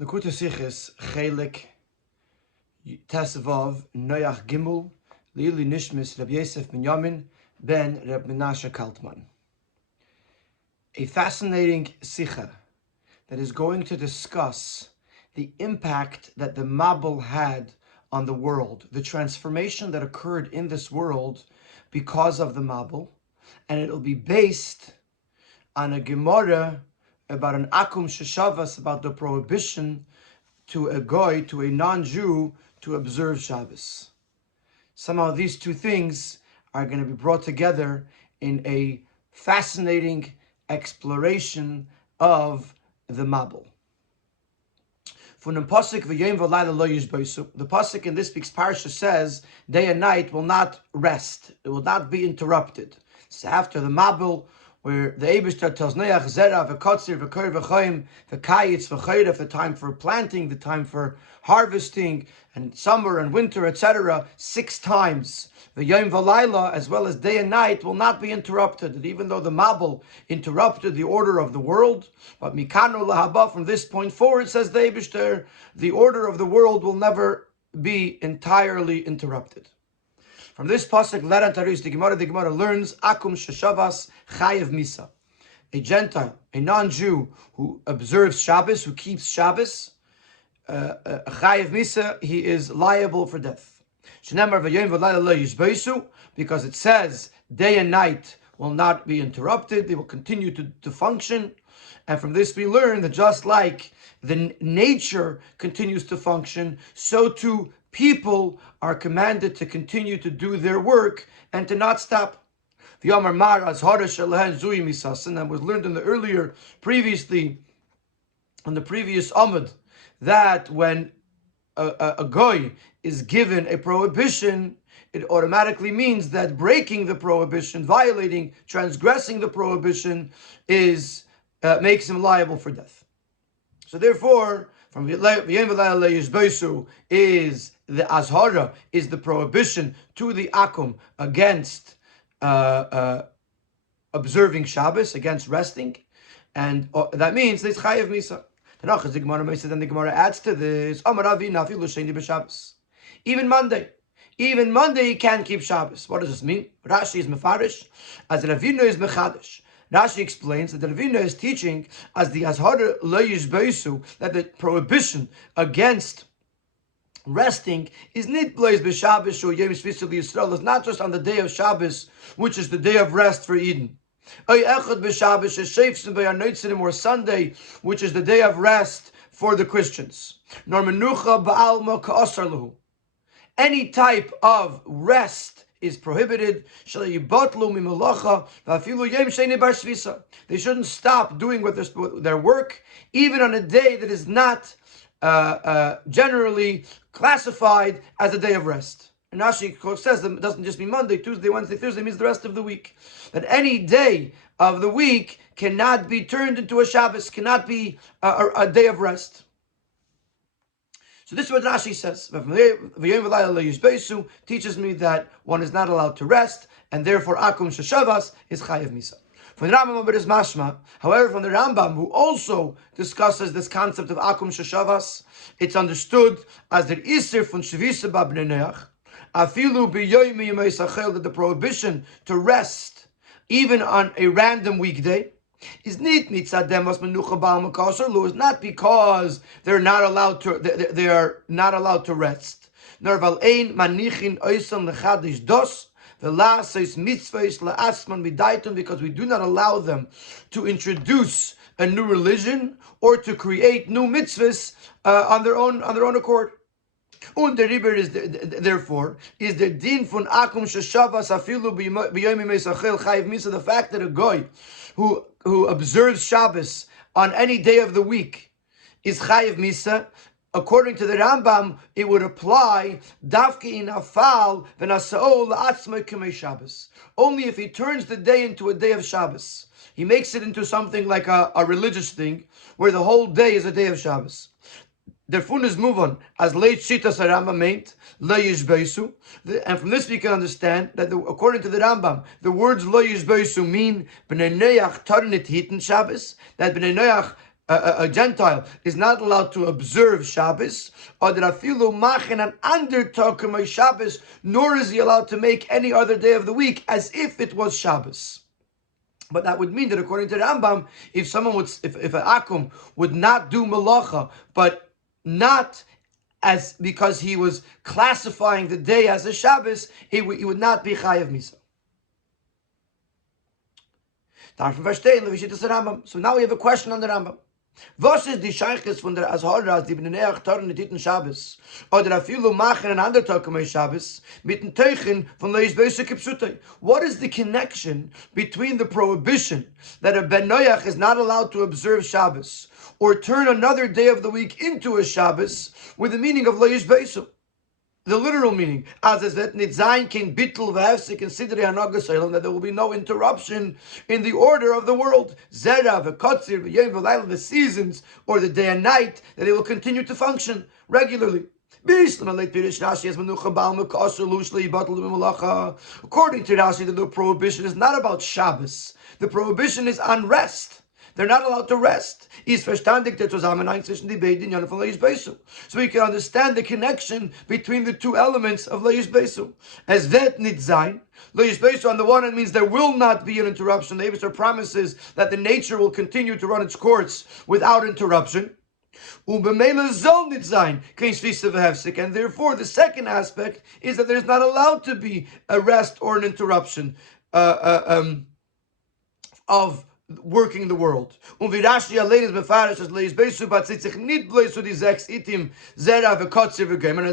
Nekuta Sichis, Chelek, Tesvav, Noach Gimel, Lili Nishmis, Rabbi Yosef ben Yamin, ben Reb Menashe Kaltman. A fascinating Sicha that is going to discuss the impact that the Mabul had on the world, the transformation that occurred in this world because of the Mabul, and it'll be based on a Gemara about an Akum Sheshavas, about the prohibition to a goy, to a non-Jew, to observe Shabbos. Somehow these two things are going to be brought together in a fascinating exploration of the Mabul. The pasuk in this week's parsha says, day and night will not rest, it will not be interrupted. So after the Mabul, where the Eibishter tells Noach, Zera, v'kotzir, v'kor, v'choim, v'kayitz, v'choyref, the time for planting, the time for harvesting, and summer and winter, etc., 6 times. The Yom V'Layla, as well as day and night, will not be interrupted. And even though the Mabul interrupted the order of the world, but Mikano Lahaba, from this point forward, says the Eibishter, the order of the world will never be entirely interrupted. From this pasuk, Leran Taris, the Gemara learns Akum Sheshavas Chayev Misa. A Gentile, a non-Jew who observes Shabbos, who keeps Shabbos, Chayev Misa, he is liable for death. Shneimar v'yom v'layla lo yishbeisu, because it says day and night will not be interrupted; they will continue to function. And from this we learn that just like the nature continues to function, so too people are commanded to continue to do their work and to not stop. The Amar Mar Azhara Shalahan Zui Misasan, that was learned in the previously on the previous Amud, that when a goy is given a prohibition, it automatically means that breaking the prohibition, transgressing the prohibition, makes him liable for death. So therefore, from Yom V'Layla Yishbeisu is the Azhara, is the prohibition to the Akum against observing Shabbos, against resting, and that means there's Chayev Misa. Then the Gemara adds to this, even Monday you can't keep Shabbos. What does this mean? Rashi is mefarish, as Ravina is mechadish. Rashi explains that the Ravina is teaching as the Azhara lo yishbeisu, that the prohibition against resting is nit blaze b'Shabbos or Yom Shvisa Yisrael, is not just on the day of Shabbos, which is the day of rest for Eden. Or Sunday, which is the day of rest for the Christians. Any type of rest is prohibited. They shouldn't stop doing their work, even on a day that is not generally classified as a day of rest. And Rashi says that it doesn't just mean Monday, Tuesday, Wednesday, Thursday, it means the rest of the week. That any day of the week cannot be turned into a Shabbos, cannot be a day of rest. So this is what Rashi says. Teaches me that one is not allowed to rest, and therefore Akum Sheshavas is Chayev Misa. From the Rambam is mashma. However, from the Rambam, who also discusses this concept of Akum Sheshavas, it's understood as the Isser von Shvisa B'nei Noach, Afilu b'yoymi yimei that the prohibition to rest, even on a random weekday, is not because they're not allowed to. They are not allowed to rest. Because we do not allow them to introduce a new religion or to create new mitzvahs on their own accord. Und der Riber is therefore is the din von Akum Sheshavas afilu b'yomi meisachel chayiv misa, the fact that a goy who observes Shabbos on any day of the week is chayiv misa. According to the Rambam, it would apply davki in afal v'nasa'ol la'atzmei k'mei Shabbos. Only if he turns the day into a day of Shabbos. He makes it into something like a religious thing, where the whole day is a day of Shabbos. Der fun is move on as late shitas Rambam meant lo yishbeisu, and from this we can understand that according to the Rambam, the words lo yishbeisu mean b'nei Noach tarnit hiten Shabbos, that b'nei Noach a Gentile is not allowed to observe Shabbos, or that afilu machen an ander Shabbos, nor is he allowed to make any other day of the week as if it was Shabbos. But that would mean that according to the Rambam, if someone would, if an akum would not do malacha, but not as because he was classifying the day as a Shabbos, he would not be chayav misa. So now we have a question on the Rambam. Was ist die Scheiches von der Azhara, die Bnei Noach Torah Titen Shabbos, oder afilu machen an ander Tag am Shabbos, mit dem Teichen von Leis Beise Kipsutei? What is the connection between the prohibition that a Ben Noach is not allowed to observe Shabbos, or turn another day of the week into a Shabbos, with the meaning of Leis Beise? The literal meaning, as is that nitzayin king bittul v'hefsik considering hanagas that there will be no interruption in the order of the world. Zera v'kotzir v'yom v'layla, the seasons or the day and night, that they will continue to function regularly. According to Rashi, the prohibition is not about Shabbos. The prohibition is on rest. They're not allowed to rest. So we can understand the connection between the two elements of Leis Besu. As vet nitzayin, Leis Besu on the one hand means there will not be an interruption. The Eibusher promises that the nature will continue to run its course without interruption. And therefore, the second aspect is that there's not allowed to be a rest or an interruption of working the world. And as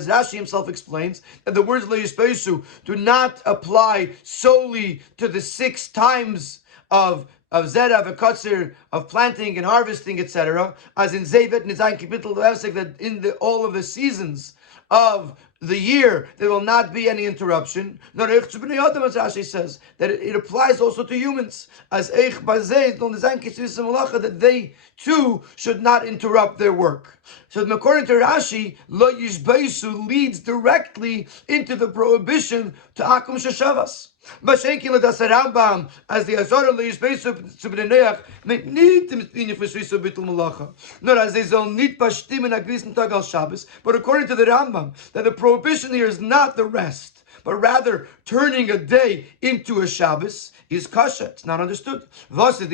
Rashi himself explains, that the words Leis Besu do not apply solely to the 6 times of Zera v'Kotzir, of planting and harvesting, etc., as in Zevet Nizayin Kapitel that in all of the seasons of the year there will not be any interruption. As Rashi says, that it applies also to humans, as that they too should not interrupt their work. So according to Rashi, Lo Yishbeisu leads directly into the prohibition to Akum Sheshavas. As the Azara Leis Besu zu Bnei Noach mit nicht im Inyan für Shvisa Bittul Malacha, nor as they soll nicht bestimmen a gewissen Tag als Shabbos. But according to the Rambam, that the prohibition here is not the rest, but rather turning a day into a Shabbos is kasha. It's not understood. What's the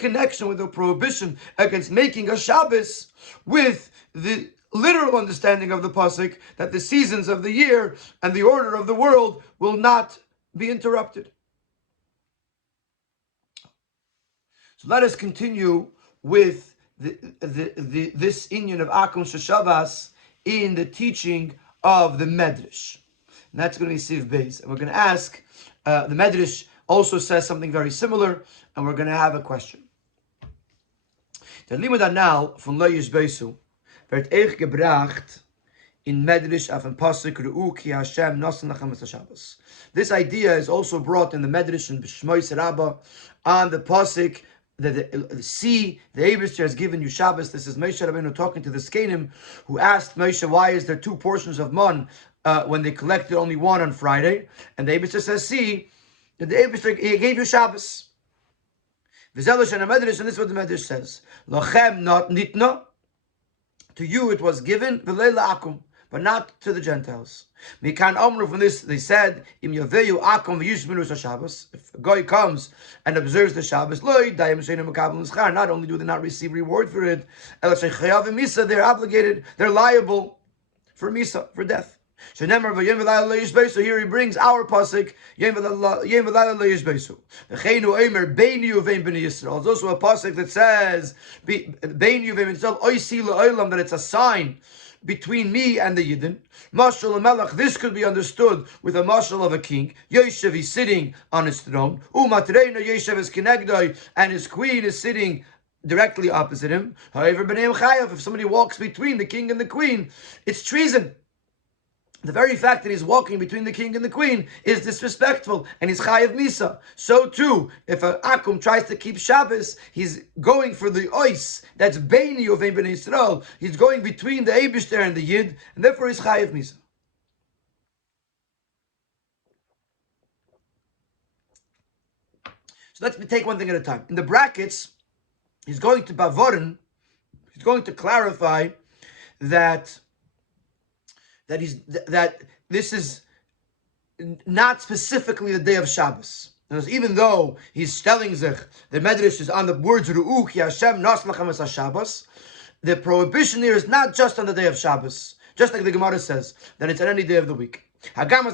connection with the prohibition against making a Shabbos with the literal understanding of the pasuk that the seasons of the year and the order of the world will not be interrupted? So let us continue with this inyan of Akum Sheshavas in the teaching of the Medrash. And that's going to be Siv Beis. And we're going to ask, the Medrash also says something very similar, and we're going to have a question. Der Limud Anal von Leis Besu werd gebracht in Medrash auf ein Pasuk Ru'u ki Hashem nosen lachem es Shabbos. This idea is also brought in the Medrash in B'Shmois Rabbah on the Pasuk that the sea, the Eibusher has given you Shabbos. This is Moshe Rabbeinu talking to the Skenim, who asked Moshe, why is there 2 portions of man when they collected only 1 on Friday? And the Eibusher says, see, that the Eibusher, he gave you Shabbos. V'zelish and a Medrash, and this is what the Medrash says. Lachem not nitna, to you it was given, but not to the Gentiles. From this they said, if a guy comes and observes the Shabbos, not only do they not receive reward for it, they're obligated, they're liable for Misa, for death. So here he brings our pasuk. It's also a pasuk that says that it's a sign between me and the Yidden. Mashal Melech, this could be understood with a mashal of a king. Yoshev is sitting on his throne. Umatreina Yoshev is kinegdoi, and his queen is sitting directly opposite him. However, b'neim chayav, if somebody walks between the king and the queen, it's treason. The very fact that he's walking between the king and the queen is disrespectful, and he's chayav misa. So too, if an akum tries to keep Shabbos, he's going for the ois. That's beini of ben Yisrael. He's going between the Eibishter and the Yid, and therefore he's chayav misa. So let's take one thing at a time. In the brackets, he's going to Bavorin, he's going to clarify that this is not specifically the day of Shabbos. Even though he's telling sich, the Medrash is on the words Ru'u ki Hashem nas lachem es Shabbos, the prohibition here is not just on the day of Shabbos, just like the Gemara says, that it's on any day of the week. Even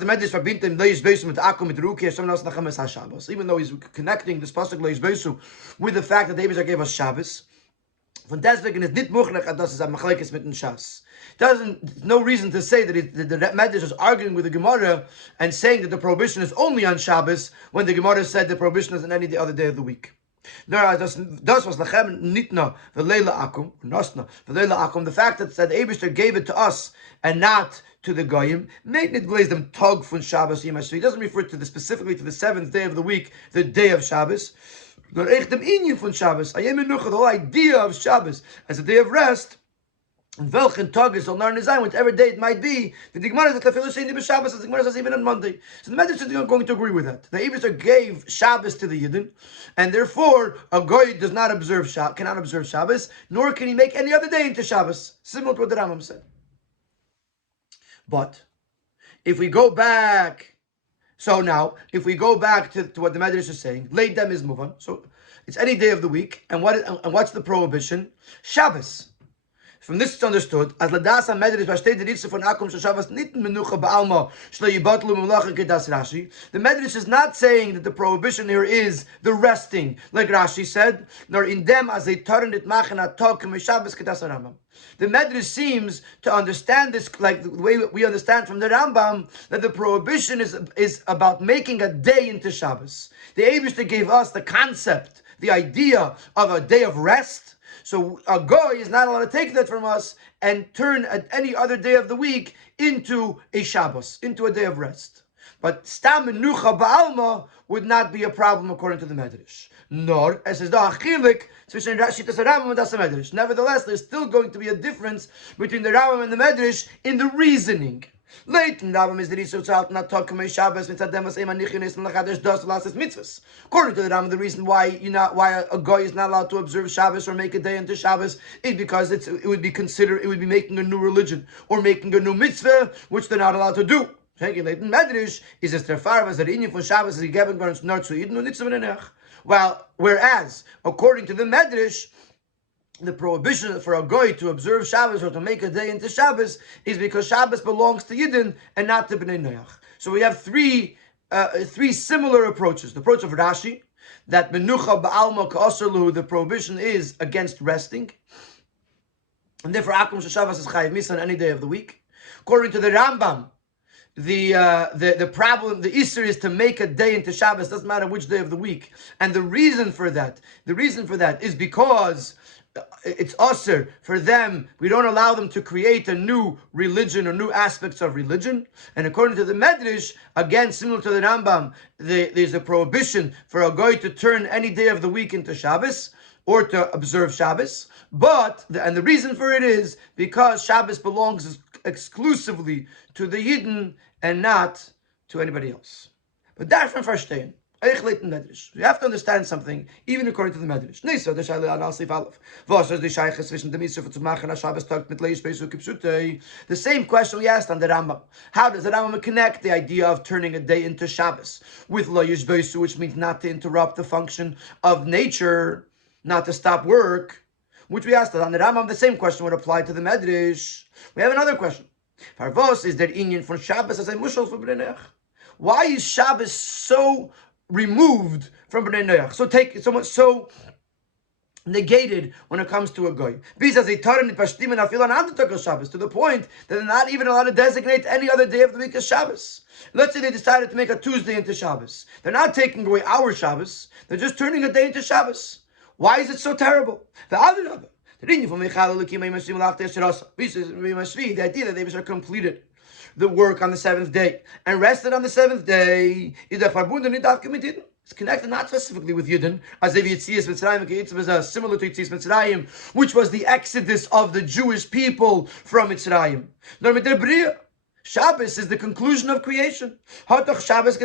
though he's connecting this pasuk Leis Beisu with the fact that the Eibusher gave us Shabbos, von deswegen ist nicht möglich, dass es ein Machlekes mit dem Shas. There's no reason to say that the Medrash is arguing with the Gemara and saying that the prohibition is only on Shabbos when the Gemara said the prohibition is on any other day of the week. No, das was lachem nitna v'leila akum nasna v'leila akum. The fact that the Eibusher gave it to us and not to the goyim made it glaze them tug from Shabbos yimashvi. He doesn't refer to specifically to the seventh day of the week, the day of Shabbos. The whole idea of Shabbos as a day of rest, and welchen tag is whatever day it might be, the Gemara says the Shabbos, the Gemara says even on Monday. So the Medrash is going to agree with that. The Eibusher gave Shabbos to the Yidden, and therefore a goy does not cannot observe Shabbos, nor can he make any other day into Shabbos, similar to what the Rambam said. But if we go back, so now if we go back to what the Medrash is saying, late dem is move on. So it's any day of the week, and what's the prohibition? Shabbos. From this it's understood as ladasa medrash versteht the ritze von akum Shabbos nit menucha ba'alma shlo yibatlu memlacha kedas Rashi. The medrash is not saying that the prohibition here is the resting, like Rashi said, nor in them as they turn it machen atok Shabbos kedas Rambam. The medrash seems to understand this like the way we understand from the Rambam, that the prohibition is about making a day into Shabbos. The Eibusher gave us the concept, the idea of a day of rest. So a goy is not allowed to take that from us and turn any other day of the week into a Shabbos, into a day of rest. But stam menucha ba'alma would not be a problem according to the Medrash. Nor, as is the achilik, zwischen Rashi and Rambam and the Medrash. Nevertheless, there's still going to be a difference between the Rambam and the Medrash in the reasoning. Late Rambam is the Risut not talking about Shabbos mitzademas emanichinus and lachadash dos lasses mitzvahs. According to the Rambam, the reason why a goy is not allowed to observe Shabbos or make a day into Shabbos is because it would be making a new religion or making a new mitzvah which they're not allowed to do. Medrash is as der Farb as the inyan for Shabbos is given by not to Eden and Nitzvah. Well, whereas according to the Medrash, the prohibition for a goy to observe Shabbos or to make a day into Shabbos is because Shabbos belongs to Yidden and not to Bnei Noach. So we have three similar approaches. The approach of Rashi, that menucha ba'alma ka'asr luhu, the prohibition is against resting, and therefore akum Shabbos is chayiv misa on any day of the week. According to the Rambam, the problem, the issue is to make a day into Shabbos, doesn't matter which day of the week. And the reason for that is because it's usher for them. We don't allow them to create a new religion or new aspects of religion. And according to the Medrash, again, similar to the Rambam, there's a prohibition for a goy to turn any day of the week into Shabbos or to observe Shabbos. And the reason for it is because Shabbos belongs exclusively to the Yidden and not to anybody else. But that's from verstehen. You have to understand something, even according to the Medrash. The same question we asked on the Rambam. How does the Rambam connect the idea of turning a day into Shabbos with lo yishbeisu, which means not to interrupt the function of nature, not to stop work, which we asked on the Rambam? The same question would apply to the Medrash. We have another question. Parvos is there inyan from Shabbos as a mushal for Bnei Noach? Why is Shabbos so removed from Bnei Noach, so negated when it comes to a goy? Because they turn it pashtim and afil on Shabbos to the point that they're not even allowed to designate any other day of the week as Shabbos. Let's say they decided to make a Tuesday into Shabbos. They're not taking away our Shabbos. They're just turning a day into Shabbos. Why is it so terrible? The idea that they completed the work on the seventh day and rested on the seventh day it's connected not specifically with Yidden, as if Yitzias Mitzrayim was similar to Yitzias Mitzrayim, which was the exodus of the Jewish people from Mitzrayim. Nor mit der Bria. Shabbos is the conclusion of creation. Shabbos is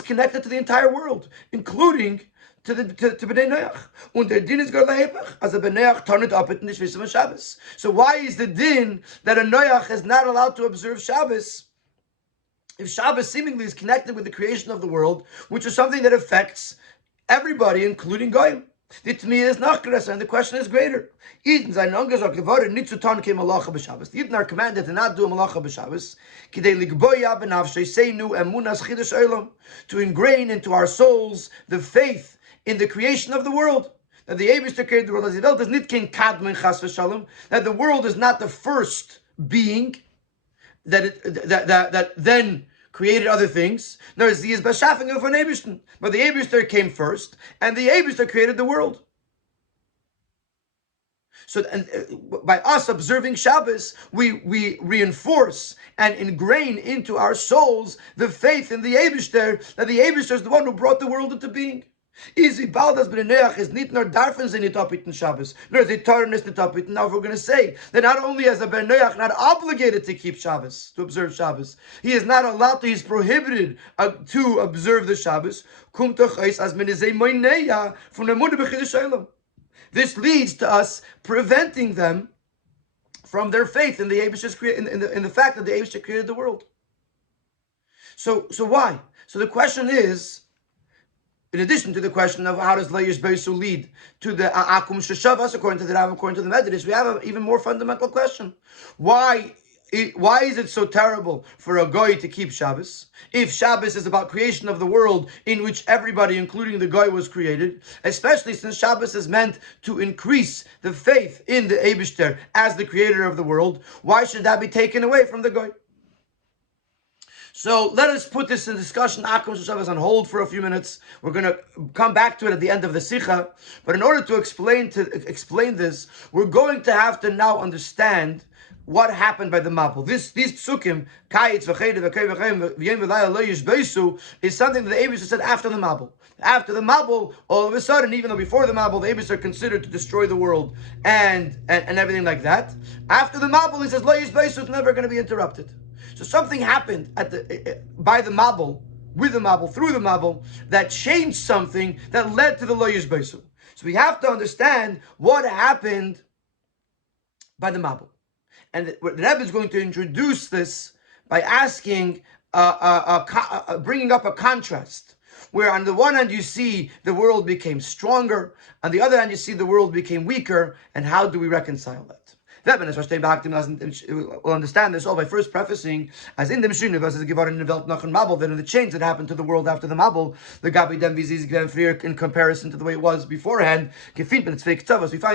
connected to the entire world, including to Bnei Noach. Und der Din ist gar lehepach, as a Bnei Noach turned up in the Shvisam Shabbos. So why is the Din that a Noach is not allowed to observe Shabbos? If Shabbos seemingly is connected with the creation of the world, which is something that affects everybody, including Goyim. The and the question is greater. The Yidden are commanded to not do a malacha b'Shabbos, to ingrain into our souls the faith in the creation of the world. That the Eibishter created the world as does not that the world is not the first being that then created other things. But the Eibishter came first, and the Eibishter created the world. So, by us observing Shabbos, we reinforce and ingrain into our souls the faith in the Eibishter, that the Eibishter is the one who brought the world into being. Easy baldas Bnei Noach is not nor darfen sie nicht abiten Shabbos, nor the Torah is not abiten. Now, if we're going to say that not only is a Bnei Noach not obligated to keep Shabbos, to observe Shabbos, he is not allowed to, he's prohibited to observe the Shabbos. This leads to us preventing them from their faith in the Eibishter's in the fact that the Eibishter created the world. So why? So the question is, in addition to the question of how does Leish Beisu lead to the Akum Sheshavas, according to the Rav, according to the Medrash, we have an even more fundamental question. Why is it so terrible for a Goy to keep Shabbos? If Shabbos is about creation of the world in which everybody, including the Goy, was created, especially since Shabbos is meant to increase the faith in the Eibishter as the creator of the world, why should that be taken away from the Goy? So let us put this in discussion, Akum Shabbos, on hold for a few minutes. We're going to come back to it at the end of the Sikha. But in order to explain this, we're going to have to now understand what happened by the Mabul. These psukim, Kayitz, V'chede, V'kei, V'yem, V'laya, Leish, Beisu, is something that the Eibishter said after the Mabul. After the Mabul, all of a sudden, even though before the Mabul, the Eibishter considered to destroy the world and everything like that. After the Mabul, he says, Leish, Beisu is never going to be interrupted. So something happened by the Mabul, with the Mabul, through the Mabul, that changed something that led to the Lo Yishbeisu. So we have to understand what happened by the Mabul. And the Rebbe is going to introduce this by asking, bringing up a contrast, where on the one hand you see the world became stronger, on the other hand you see the world became weaker, and how do we reconcile that? We'll understand this all by first prefacing, as in the Mishnah versus Gourarie in the Welt nach dem Mabul, that in the change that happened to the world after the Mabul, the Gabi dem wie sie sich in comparison to the way it was beforehand, we find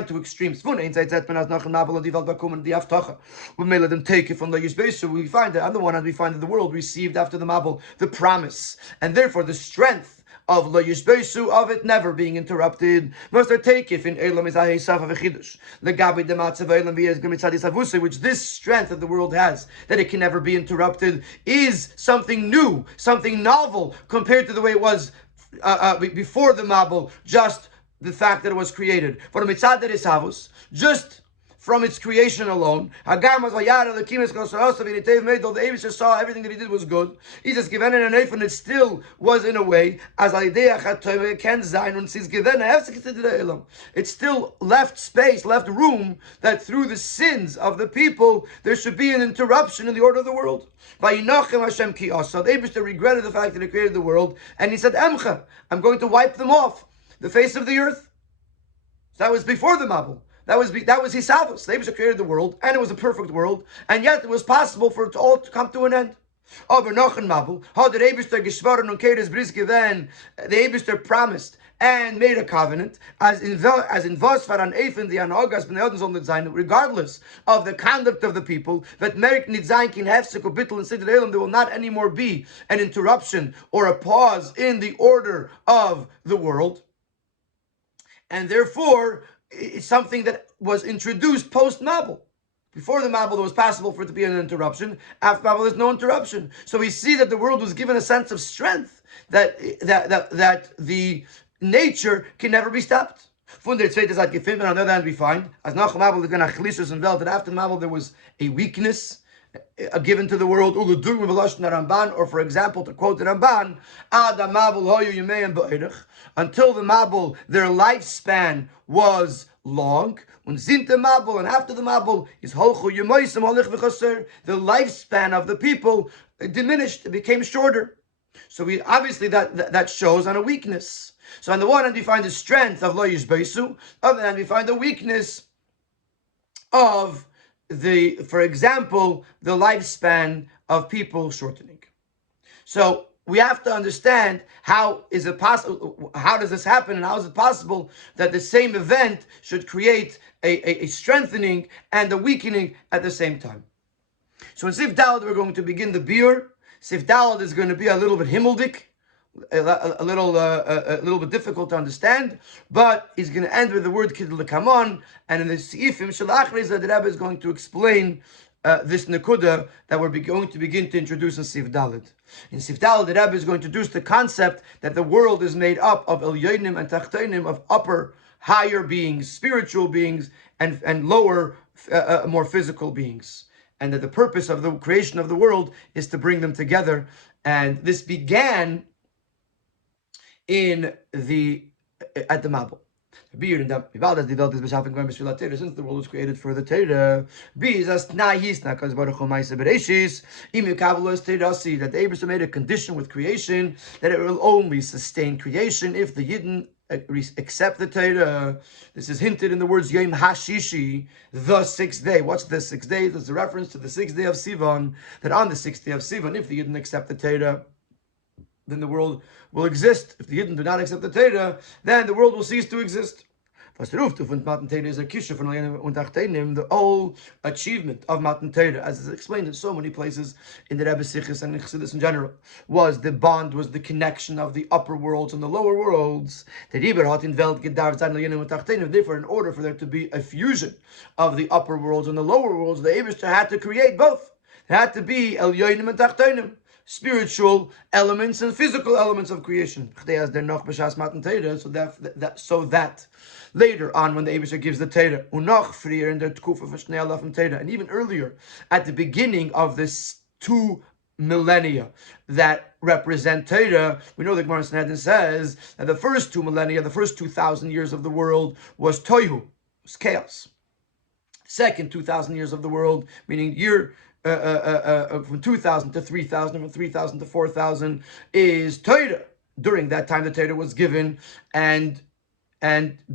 two extremes. One einerseits hat man as nach dem Mabul und die Welt bekommen die Avtacha. We may let them take it from the Yishbeisu. We find that on the one hand we find that the world received after the Mabul the promise, and therefore the strength of Lo Yishbeisu, of it never being interrupted. Must there take if in Elam is Ahisaf of a Chidush. Legabi de Matzav Elam v'yez Gemitzadis Avuse, which this strength that the world has, that it can never be interrupted, is something new, something novel compared to the way it was before the Mabul, just the fact that it was created. For the Mitzad that is Havus, just from its creation alone, the Eibishter saw everything that he did was good. He says, given an and it still was in a way, as it still left space, left room, that through the sins of the people, there should be an interruption in the order of the world. So the Eibishter regretted the fact that he created the world, and he said, Emcha, I'm going to wipe them off the face of the earth. So that was before the Mabul. That was Hisavos. The Eibishter created the world, and it was a perfect world, and yet it was possible for it all to come to an end. Aber noch ein Mabul, how the Eibishter geschworen und keres bris given, the Eibishter promised and made a covenant, as in was for an Eifen, the Anogas, B'neodens on the Zayin, regardless of the conduct of the people, that Merik nit Zayin kin hefsek or bittel and Sidr Elam, there will not anymore be an interruption or a pause in the order of the world, and therefore it's something that was introduced post-Mabul. Before the Mabul, it was possible for it to be an interruption. After Mabul, there's no interruption. So we see that the world was given a sense of strength, that the nature can never be stopped. Von der zweite Seite gefunden, on the other hand we find, as nach dem Mabel, that after the Mabel there was a weakness given to the world, or for example, to quote the Ramban, until the Mabul, their lifespan was long, and after the Mabul is the lifespan of the people diminished, it became shorter. So we obviously that shows on a weakness. So on the one hand we find the strength of Lo Yishbeisu, on the other hand we find the weakness of for example, the lifespan of people shortening. So we have to understand how is it possible, how does this happen, and how is it possible that the same event should create a strengthening and a weakening at the same time. So in Sif Daled we're going to begin the biur. Sif Daled is going to be a little bit himmeldik, a little bit difficult to understand, but he's going to end with the word kidul kamon, and in the seifim shalachris the Rebbe is going to explain this nekuda that we're going to begin to introduce in Sif Daled. In Sif Daled, the Rebbe is going to introduce the concept that the world is made up of elyonim and tachtonim, of upper, higher beings, spiritual beings, and lower, more physical beings, and that the purpose of the creation of the world is to bring them together. And this began at the Mabul. Since the world was created for the Torah, that the Abraham made a condition with creation that it will only sustain creation if the Yidden accept the Torah. This is hinted in the words Yom Hashishi, the sixth day. What's the sixth day? There's a reference to the sixth day of Sivan, that on the sixth day of Sivan, if the Yidden accept the Torah, then the world will exist. If the Yidden do not accept the Torah, then the world will cease to exist. The whole achievement of Matan Torah, as is explained in so many places in the Rebbe Sichos and in Chassidus in general, was the bond, was the connection of the upper worlds and the lower worlds. Therefore, in order for there to be a fusion of the upper worlds and the lower worlds, the Eibishter had to create both. It had to be Elyonim and Tachtonim, spiritual elements and physical elements of creation. So that later on, when the Eibusher gives the Torah, and even earlier, at the beginning of this 2 millennia that represent Torah, we know the Gemara Sanhedrin says that the first 2 millennia, the first 2,000 years of the world was tohu, was chaos. Second 2,000 years of the world, meaning year from 2,000 to 3,000, from 3,000 to 4,000, is Torah. During that time, the Torah was given and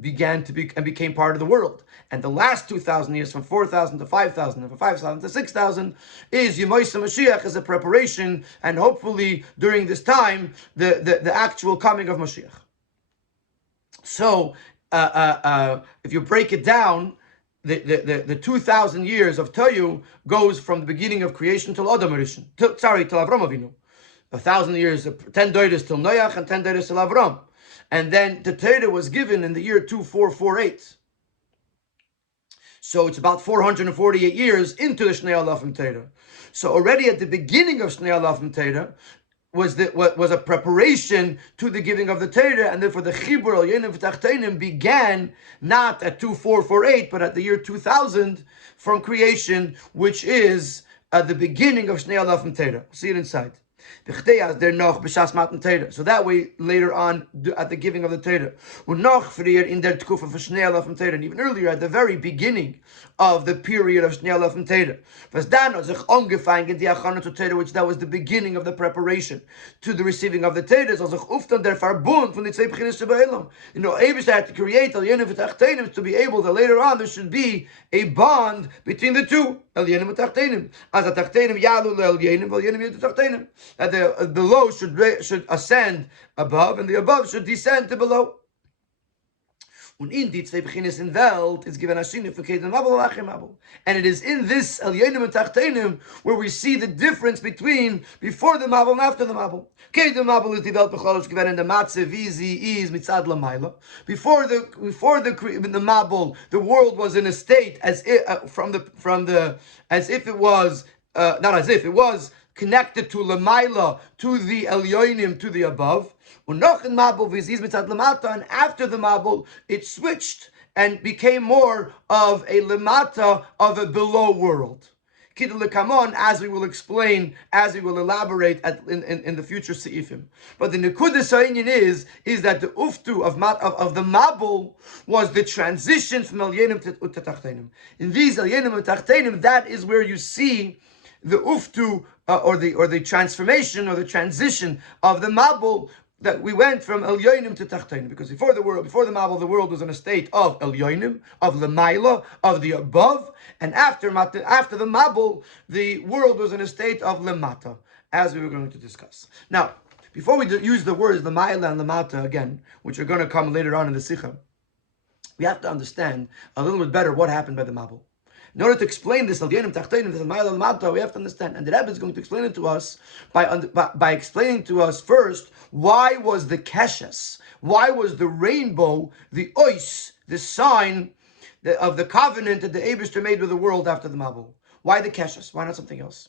became part of the world. And the last 2,000 years, from 4,000 to 5,000, and from 5,000 to 6,000, is Yemoisa Mashiach, as a preparation, and hopefully during this time, the actual coming of Mashiach. So, if you break it down, the 2,000 years of Toyu goes from the beginning of creation till Adam Rishon, till Avram Avinu. 1,000 years, 10 doides till Noach, and 10 doides till Avram. And then the Torah was given in the year 2448. So it's about 448 years into the Shnei Alafim Torah. So already at the beginning of Shnei Alafim Torah was a preparation to the giving of the Torah, and therefore the Chibur al Yenim V'Tachtenim began not at 2448, but at the year 2000 from creation, which is the beginning of Shnei Alafim Torah. See it inside. So that way, later on, at the giving of the Torah, and even earlier, at the very beginning of the period of Shnei Alafim Torah, which that was the beginning of the preparation to the receiving of the Torah. Abish had to create to be able that later on there should be a bond between the two. That the below should ascend above, and the above should descend to below. Und in die zwei Beginnissen Welt is given Ashinu for Kedem Mabel and Achim Mabel. And it is in this Elyonim and Tachtenim where we see the difference between before the Mabel and after the Mabel. Kedem Mabel is the Welt Bechalosh given in the Matze Vizi is Mitzad Lamayla. Before the Mabel, the world was in a state as if it was not as if it was connected to Lamaila, to the Elyonim, to the above. And after the mabul, it switched and became more of a lemata, of a below world. As we will explain, as we will elaborate in the future seifim. But the nekudas ha'inyan is that the uftu of the mabul was the transition from elyenim to tachtenim. In these elyenim and tachtenim, that is where you see the uftu or the transformation or the transition of the mabul, that we went from Elyonim to Tachtenim, because before the Mabul, the world was in a state of Elyonim, of Lemaila, of the above, and after the Mabul, the world was in a state of Lemata, as we were going to discuss. Now, before we use the words Lemaila and Lemata again, which are going to come later on in the Sikha, we have to understand a little bit better what happened by the Mabul. In order to explain this, we have to understand, and the Rebbe is going to explain it to us by explaining to us first, why was the keshes, why was the rainbow, the ois, the sign of the covenant that the Eibishter made with the world after the Mabul? Why the keshes? Why not something else?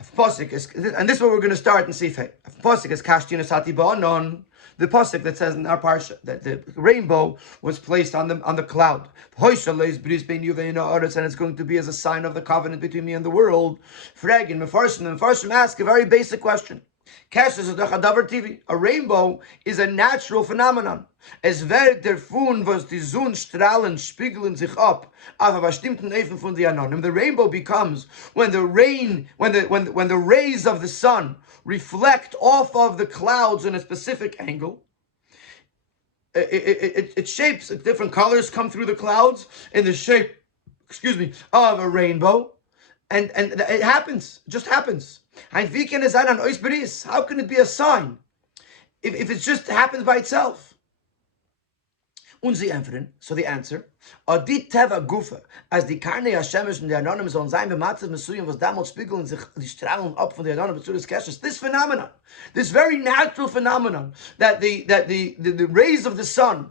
And this is what we're going to start in Sifei. Pasuk is Kashtina Sati Ba'anon. The pasuk that says in our parsha that the rainbow was placed on the cloud, and it's going to be as a sign of the covenant between me and the world. Fragin Mefarshim ask a very basic question. A rainbow is a natural phenomenon. Es wird der Fun, was die Sonnenstrahlen spiegeln sich ab, auf einer bestimmten Eifel von die Anonim. The rainbow becomes when the rays of the sun reflect off of the clouds in a specific angle. It shapes, different colors come through the clouds in the shape, of a rainbow. And it happens, it just happens. How can it be a sign if it just happens by itself? So the answer, Adit Teva Gufa, as die Karne Hashemesh and the Anonim sollen sein, bematzev Mesuyim, was damals spiegeln sich die Strahlen ab von the Anonim zu des Keshes. This phenomenon, this very natural phenomenon, that the rays of the sun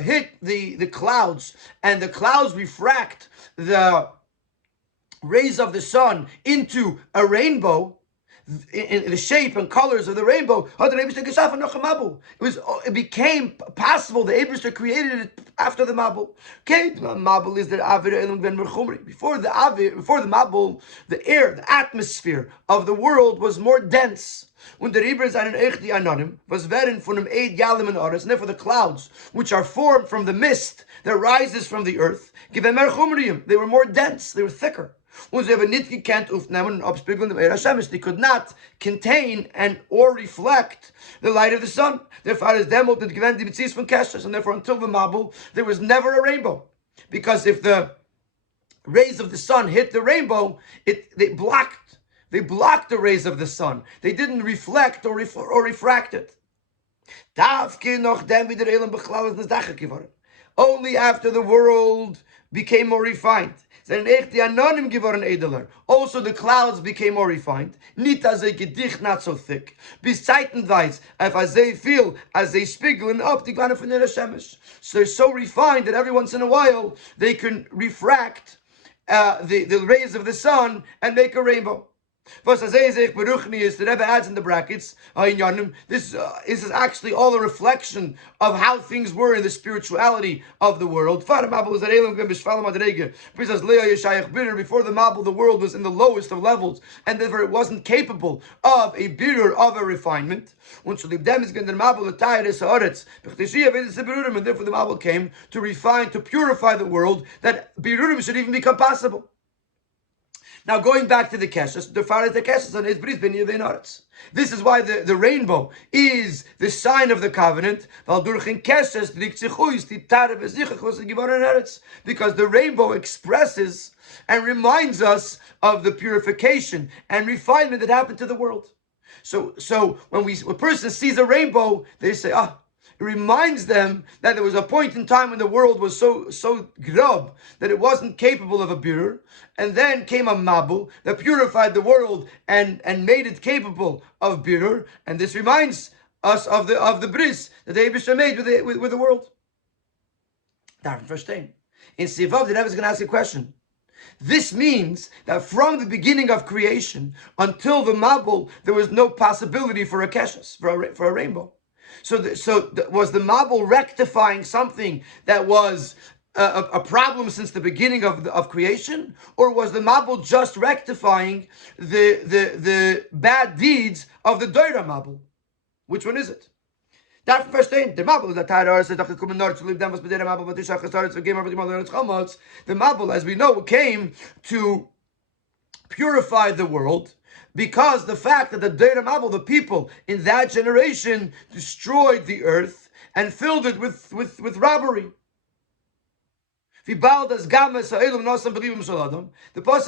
hit the clouds, and the clouds refract the rays of the sun into a rainbow, in the shape and colors of the rainbow. It became possible. The Eibishter created it after the Mabul. Okay, the Mabul is the before the Mabul, the air, the atmosphere of the world was more dense. Und der Rieber ist einen Echti Anonim, was werden von dem Eid Yalim and Oris, and therefore the clouds, which are formed from the mist that rises from the earth, give them mehr Chumrium. They were more dense, they were thicker. They could not contain and or reflect the light of the sun. Therefore, and therefore until the Mabul, there was never a rainbow. Because if the rays of the sun hit the rainbow, they blocked the rays of the sun. They didn't reflect or refract it. Only after the world became more refined. Also the clouds became more refined. Not so thick. Zeitenweise, as they feel, as they spiegeln up, so they're so refined that every once in a while they can refract the rays of the sun and make a rainbow. The Rebbe adds in the brackets, this is actually all a reflection of how things were in the spirituality of the world. Before the Mabul, the world was in the lowest of levels, and therefore it wasn't capable of a birur, of a refinement. And therefore the Mabul came to refine, to purify the world, that birurim should even become possible. Now, going back to the Keshes, the Farid the Keshes on his Bris Ben Yevein Aretz. This is why the rainbow is the sign of the covenant. Because the rainbow expresses and reminds us of the purification and refinement that happened to the world. So when a person sees a rainbow, they say, it reminds them that there was a point in time when the world was so grub that it wasn't capable of a birur, and then came a Mabul that purified the world and made it capable of birur, and this reminds us of the bris that the Eibishter made with the world. In Sivav, the Rebbe is going to ask a question. This means that from the beginning of creation until the Mabul, there was no possibility for a keshes, for a rainbow. So was the Mabul rectifying something that was a problem since the beginning of creation, or was the Mabul just rectifying the bad deeds of the Doira Mabul? Which one is it? Darf verstehen, der Mabel, der Teil ist doch gekommen nur zu lieb dem was mit der Mabel, was ich sage, started to game over the Mabel and Chamas. The Mabel, as we know, came to purify the world because the fact that the Deir Mabel, the people in that generation, destroyed the earth and filled it with robbery. The pasuk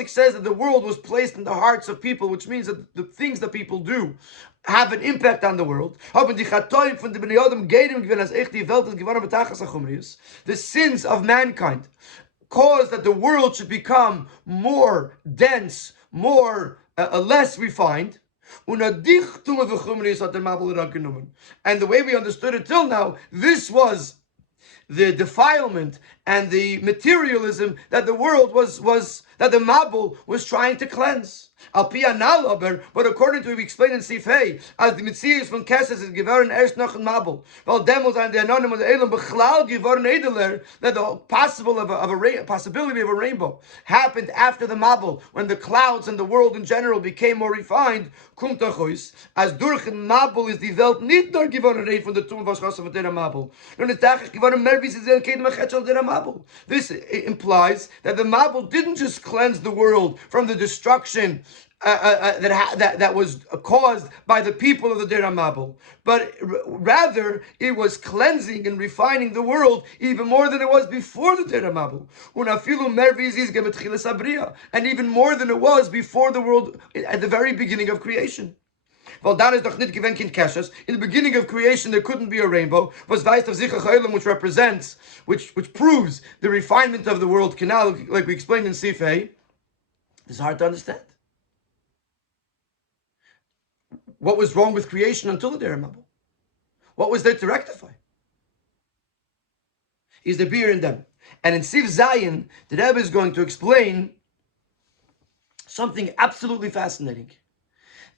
says that the world was placed in the hearts of people, which means that the things that people do have an impact on the world. The sins of mankind caused that the world should become more dense, more less refined. And the way we understood it till now, this was the defilement and the materialism that the world that the Mabul was trying to cleanse. But according to what we explained in Sifhei, as the Mitzias from Kesses is given erst noch in Mabul, while demos and the anonym of the Elam bechlal given edler, that the possibility of a rainbow happened after the Mabul, when the clouds and the world in general became more refined. Kumt as durch Mabul is die Welt nicht nur given rein von der Tum was Gasse von der Mabul. Nun ist tagig given mehr wie sie sehen kein Machetzel der Mabul. This implies that the Mabul didn't just cleanse the world from the destruction that was caused by the people of the Deir Mabul, but rather it was cleansing and refining the world even more than it was before the Deir Mabul. And even more than it was before the world at the very beginning of creation. In the beginning of creation, there couldn't be a rainbow. Which represents, which proves the refinement of the world canal, like we explained in Sifhei. It's hard to understand. What was wrong with creation until the Deir Mabul? What was there to rectify? Is the beer in them. And in Siv Zayin, the Rebbe is going to explain something absolutely fascinating.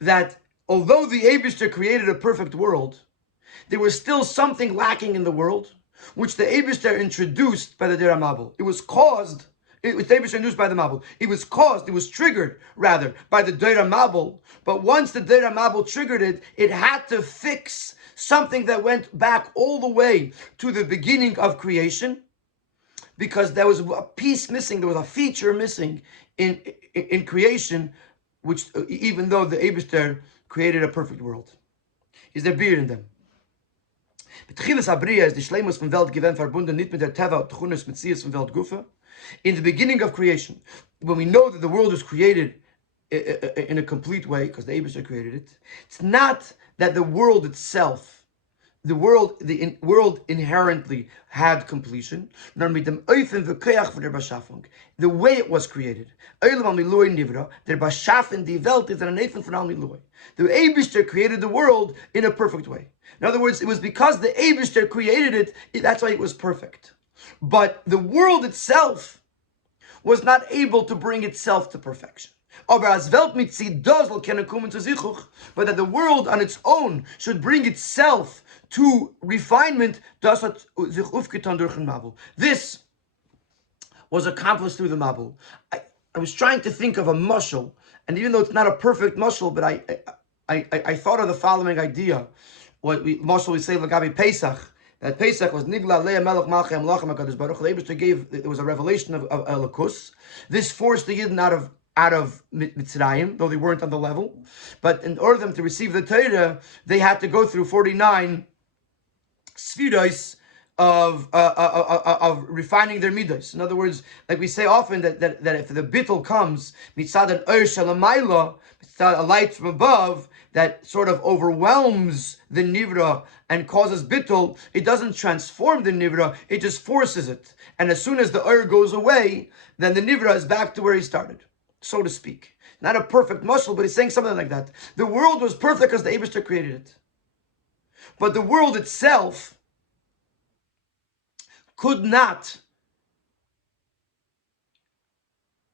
That although the Eibishter created a perfect world, there was still something lacking in the world, which the Eibishter introduced by the Deir Mabul. It was caused, it was introduced by the Mabul. It was triggered, rather, by the Deir Mabul. But once the Deir Mabul triggered it, it had to fix something that went back all the way to the beginning of creation, because there was a piece missing, there was a feature missing in creation, which even though the Eibishter created a perfect world. Is there beer in them? In the beginning of creation, when we know that the world was created in a complete way, because the Eibishter created it, it's not that the world itself, the world inherently had completion. The way it was created. The Eibishter created the world in a perfect way. In other words, it was because the Eibishter created it, that's why it was perfect. But the world itself was not able to bring itself to perfection. But that the world on its own should bring itself to refinement. This was accomplished through the Mabul. I was trying to think of a mashal, and even though it's not a perfect mashal, but I thought of the following idea. What mashal we say Lagabi Pesach, that Pesach was Nigla Leah Melech Malchei Amlachim HaKadosh Baruch Hu. The Eibishter gave, there was a revelation of Elokus. This forced the Yidden out of Mitzrayim, though they weren't on the level. But in order for them to receive the Torah, they had to go through 49 spheros of refining their midos. In other words, like we say often, that if the bittul comes mitzad an ur shalamayla, mitzad a light from above that sort of overwhelms the nivra and causes bittul, it doesn't transform the nivra, it just forces it. And as soon as the ur goes away, then the nivra is back to where he started, so to speak. Not a perfect muscle, but he's saying something like that. The world was perfect because the Eibishter created it. But the world itself could not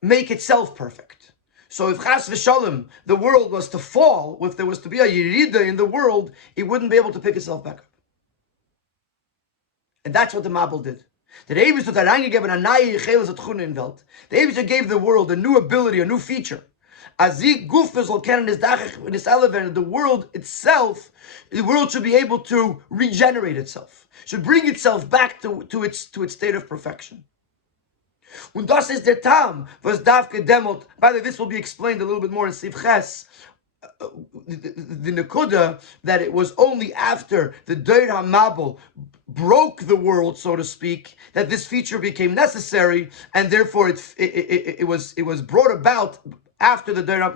make itself perfect. So if chas v'shalom, the world was to fall, if there was to be a yirida in the world, it wouldn't be able to pick itself back up. And that's what the Mabul did. The Eibishter gave the world a new ability, a new feature. The world itself, the world should be able to regenerate itself, should bring itself back to its state of perfection. Und das ist der Tam, was darf gedemelt. By the way, this will be explained a little bit more in Siv Ches. The Nekuda, that it was only after the Deir HaMabul broke the world, so to speak, that this feature became necessary, and therefore it was brought about after the Deir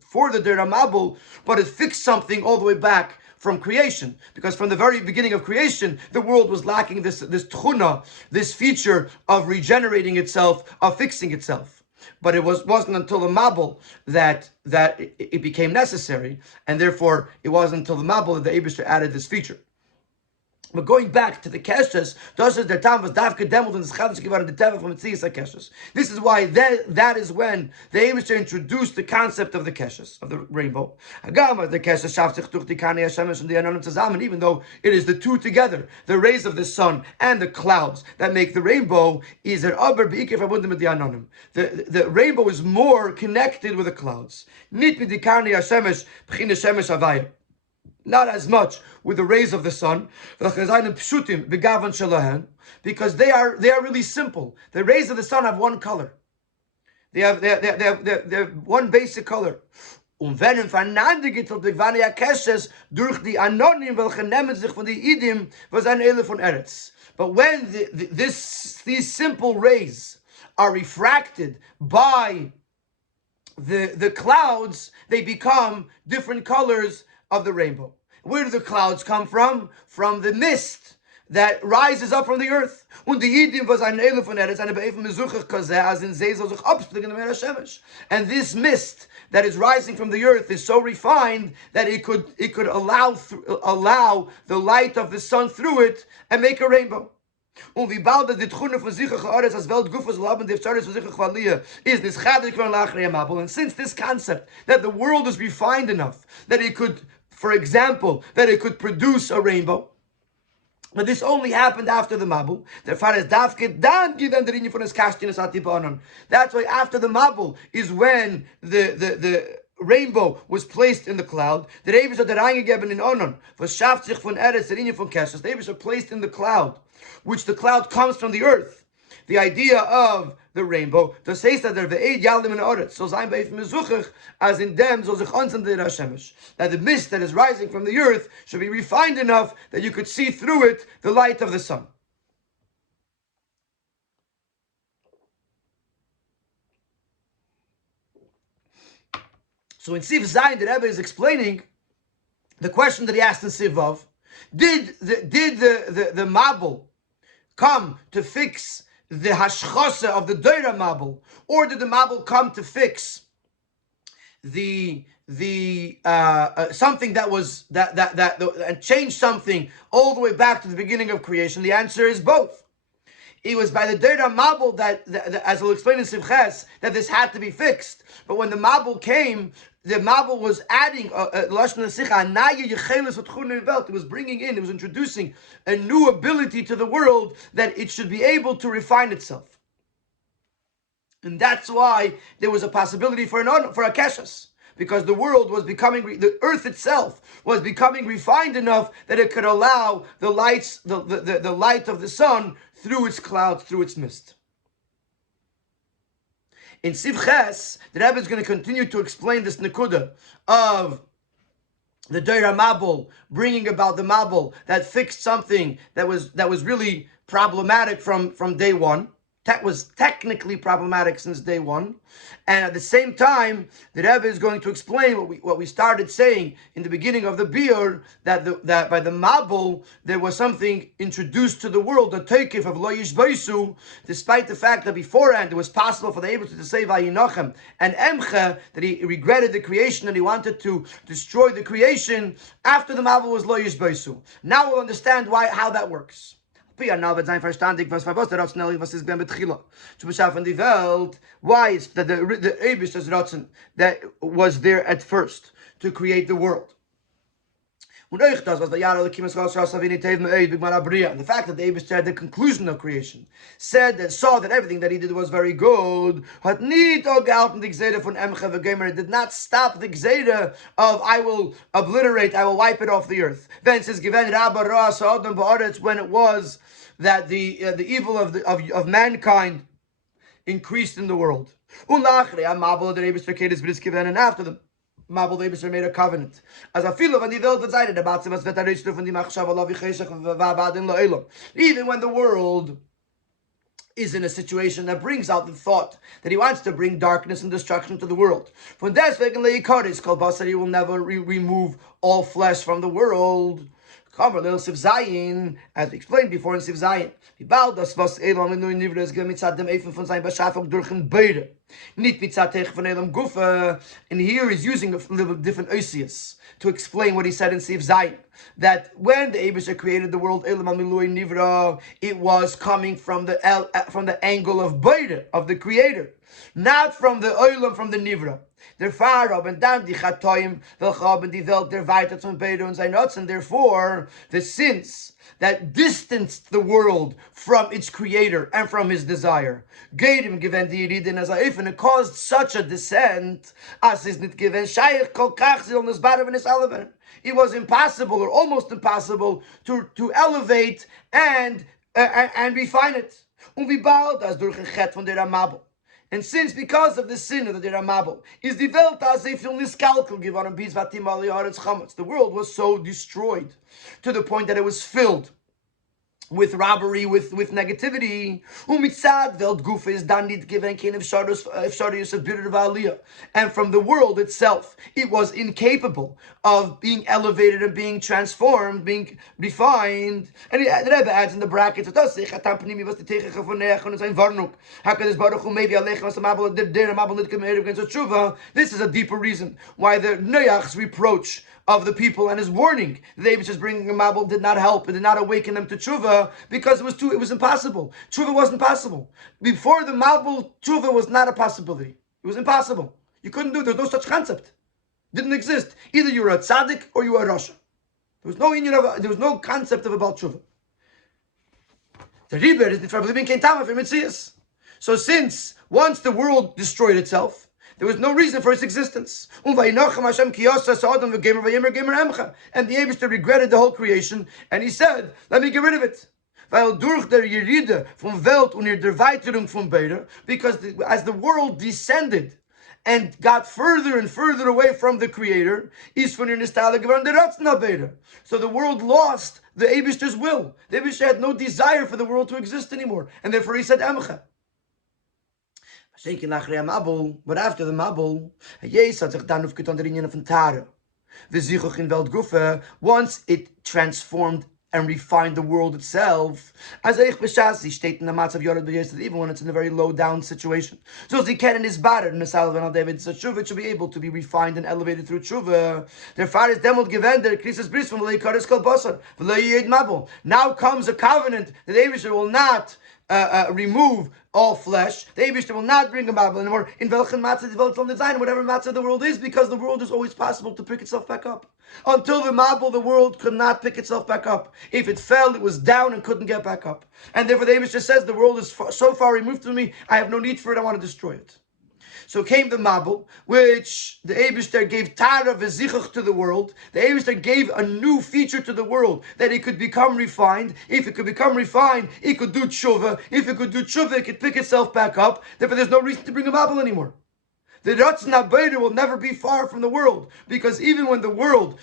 for the Deir HaMabul, but it fixed something all the way back from creation, because from the very beginning of creation, the world was lacking this tchuna, this feature of regenerating itself, of fixing itself. But it wasn't until the Mabul that it became necessary, and therefore it wasn't until the Mabul that the Eibishter added this feature. But going back to the keshes, this is why that is when the Eibishter introduced the concept of the keshes, of the rainbow. Even though it is the two together, the rays of the sun and the clouds that make the rainbow, the rainbow is more connected with the clouds. Not as much with the rays of the sun, because they are really simple. The rays of the sun have one color. They have one basic color. But when these simple rays are refracted by the clouds, they become different colors of the rainbow. Where do the clouds come from? From the mist that rises up from the earth. And this mist that is rising from the earth is so refined that it could allow the light of the sun through it and make a rainbow. And since this concept that the world is refined enough that it could, for example, that it could produce a rainbow, but this only happened after the Mabul. That's why after the Mabul is when the rainbow was placed in the cloud. The Eibishter placed in the cloud, which the cloud comes from the earth. The idea of the rainbow, that the mist that is rising from the earth should be refined enough that you could see through it the light of the sun. So in Siv Zayin, the Rebbe is explaining the question that he asked in Siv Vav: Did the Mabul come to fix the hashchose of the Deir HaMabul, or did the Mabul come to fix the something that was that and change something all the way back to the beginning of creation? The answer is both. It was by the Deir HaMabul that, as we'll explain in Simches, that this had to be fixed. But when the Mabul came, the Mabul was adding it was bringing in, it was introducing a new ability to the world that it should be able to refine itself. And that's why there was a possibility for a keshes, because the world was becoming, the earth itself was becoming refined enough that it could allow the light of the sun through its clouds, through its mist. In Siv Ches, the Rebbe is going to continue to explain this nekuda of the Deir HaMabul bringing about the Mabul that fixed something that was really problematic from day one. That was technically problematic since day one. And at the same time, the Rebbe is going to explain what we started saying in the beginning of the Biur, that by the Mabul, there was something introduced to the world, the Teikif of Lo Yishbaisu, despite the fact that beforehand it was possible for the Eibishter to say Vayinochem and Emche, that he regretted the creation and he wanted to destroy the creation. After the Mabul was Lo Yishbaisu. Now we'll understand how that works. Now wird sein verstandig, was der Rationell, was ist mit Chila. Zu beschaffen die Welt, why is that the Eibishter's Ratzon that was there at first to create the world. And the fact that the Eibishter at the conclusion of creation saw that everything that he did was very good, it did not stop the Gzeira of I will obliterate, I will wipe it off the earth. Then it says, when it was that the evil of mankind increased in the world. And after them, Mabel Eibishter made a covenant. As a feel of the world decided about was that even when the world is in a situation that brings out the thought that he wants to bring darkness and destruction to the world. From deswegen he will never remove all flesh from the world. As we explained before in Siv Zayin, and here he's using a little different oisius to explain what he said in Siv Zayin, that when the Eibusha created the world, it was coming from the angle of Beide, of the Creator, not from the Oilam, from the Nivra. Therefore, the sins that distanced the world from its creator and from his desire, and it caused such a descent, it was impossible or almost impossible to elevate and refine it. And since because of the sin of the Ramabel is the Welt as if niskalkel geworden bis vatim al yaretz chametz, the world was so destroyed to the point that it was filled with robbery, with negativity. Umitzad Welt Gufa is dann nicht given kein Efsharius of Bitter Valiyah. And from the world itself, it was incapable of being elevated and being transformed, being refined. And the Rebbe adds in the brackets, this is a deeper reason why the Noach's reproach of the people and his warning, the Eibishter's bringing a Mabel did not help, it did not awaken them to tshuva, because it was impossible. Tshuva wasn't possible. Before the Mabel, tshuva was not a possibility. It was impossible. You couldn't do it. There was no such concept. It didn't exist. Either you were a tzaddik or you were a rasha. There was no concept of a Baal tshuva. The Riber is the Believing came Tama for Mitzias. So since once the world destroyed itself, there was no reason for its existence. And the Eibishter regretted the whole creation, and he said, let me get rid of it. Because as the world descended and got further and further away from the Creator, so the world lost the Eibishter's will. The Eibishter had no desire for the world to exist anymore, and therefore he said, Emcha. But after the Mabel, once it transformed and refined the world itself, as he stated in the Matzav Yorad B'Yesed, even when it's in a very low down situation. So as he can in his batter, in the Salvan al David, so tshuva should be able to be refined and elevated through tshuva. Therefore, is demot gewender, krisis bris from leikaris kol basar, v'lo Mabel. Now comes a covenant that Eibishter will not remove all flesh. The Eibishter will not bring a Mabel anymore. In welchen matzah the Welt design, whatever matzah the world is, because the world is always possible to pick itself back up. Until the Mabel, the world could not pick itself back up. If it fell, it was down and couldn't get back up. And therefore the Eibishter says, the world is so far removed from me, I have no need for it, I want to destroy it. So came the Mabel, which the Eibishter gave Tara v'zichuch to the world. The Eibishter gave a new feature to the world, that it could become refined. If it could become refined, it could do tshuva. If it could do tshuva, it could pick itself back up. Therefore there's no reason to bring a Mabel anymore. The Ratzon HaBeirah will never be far from the world, because even when the world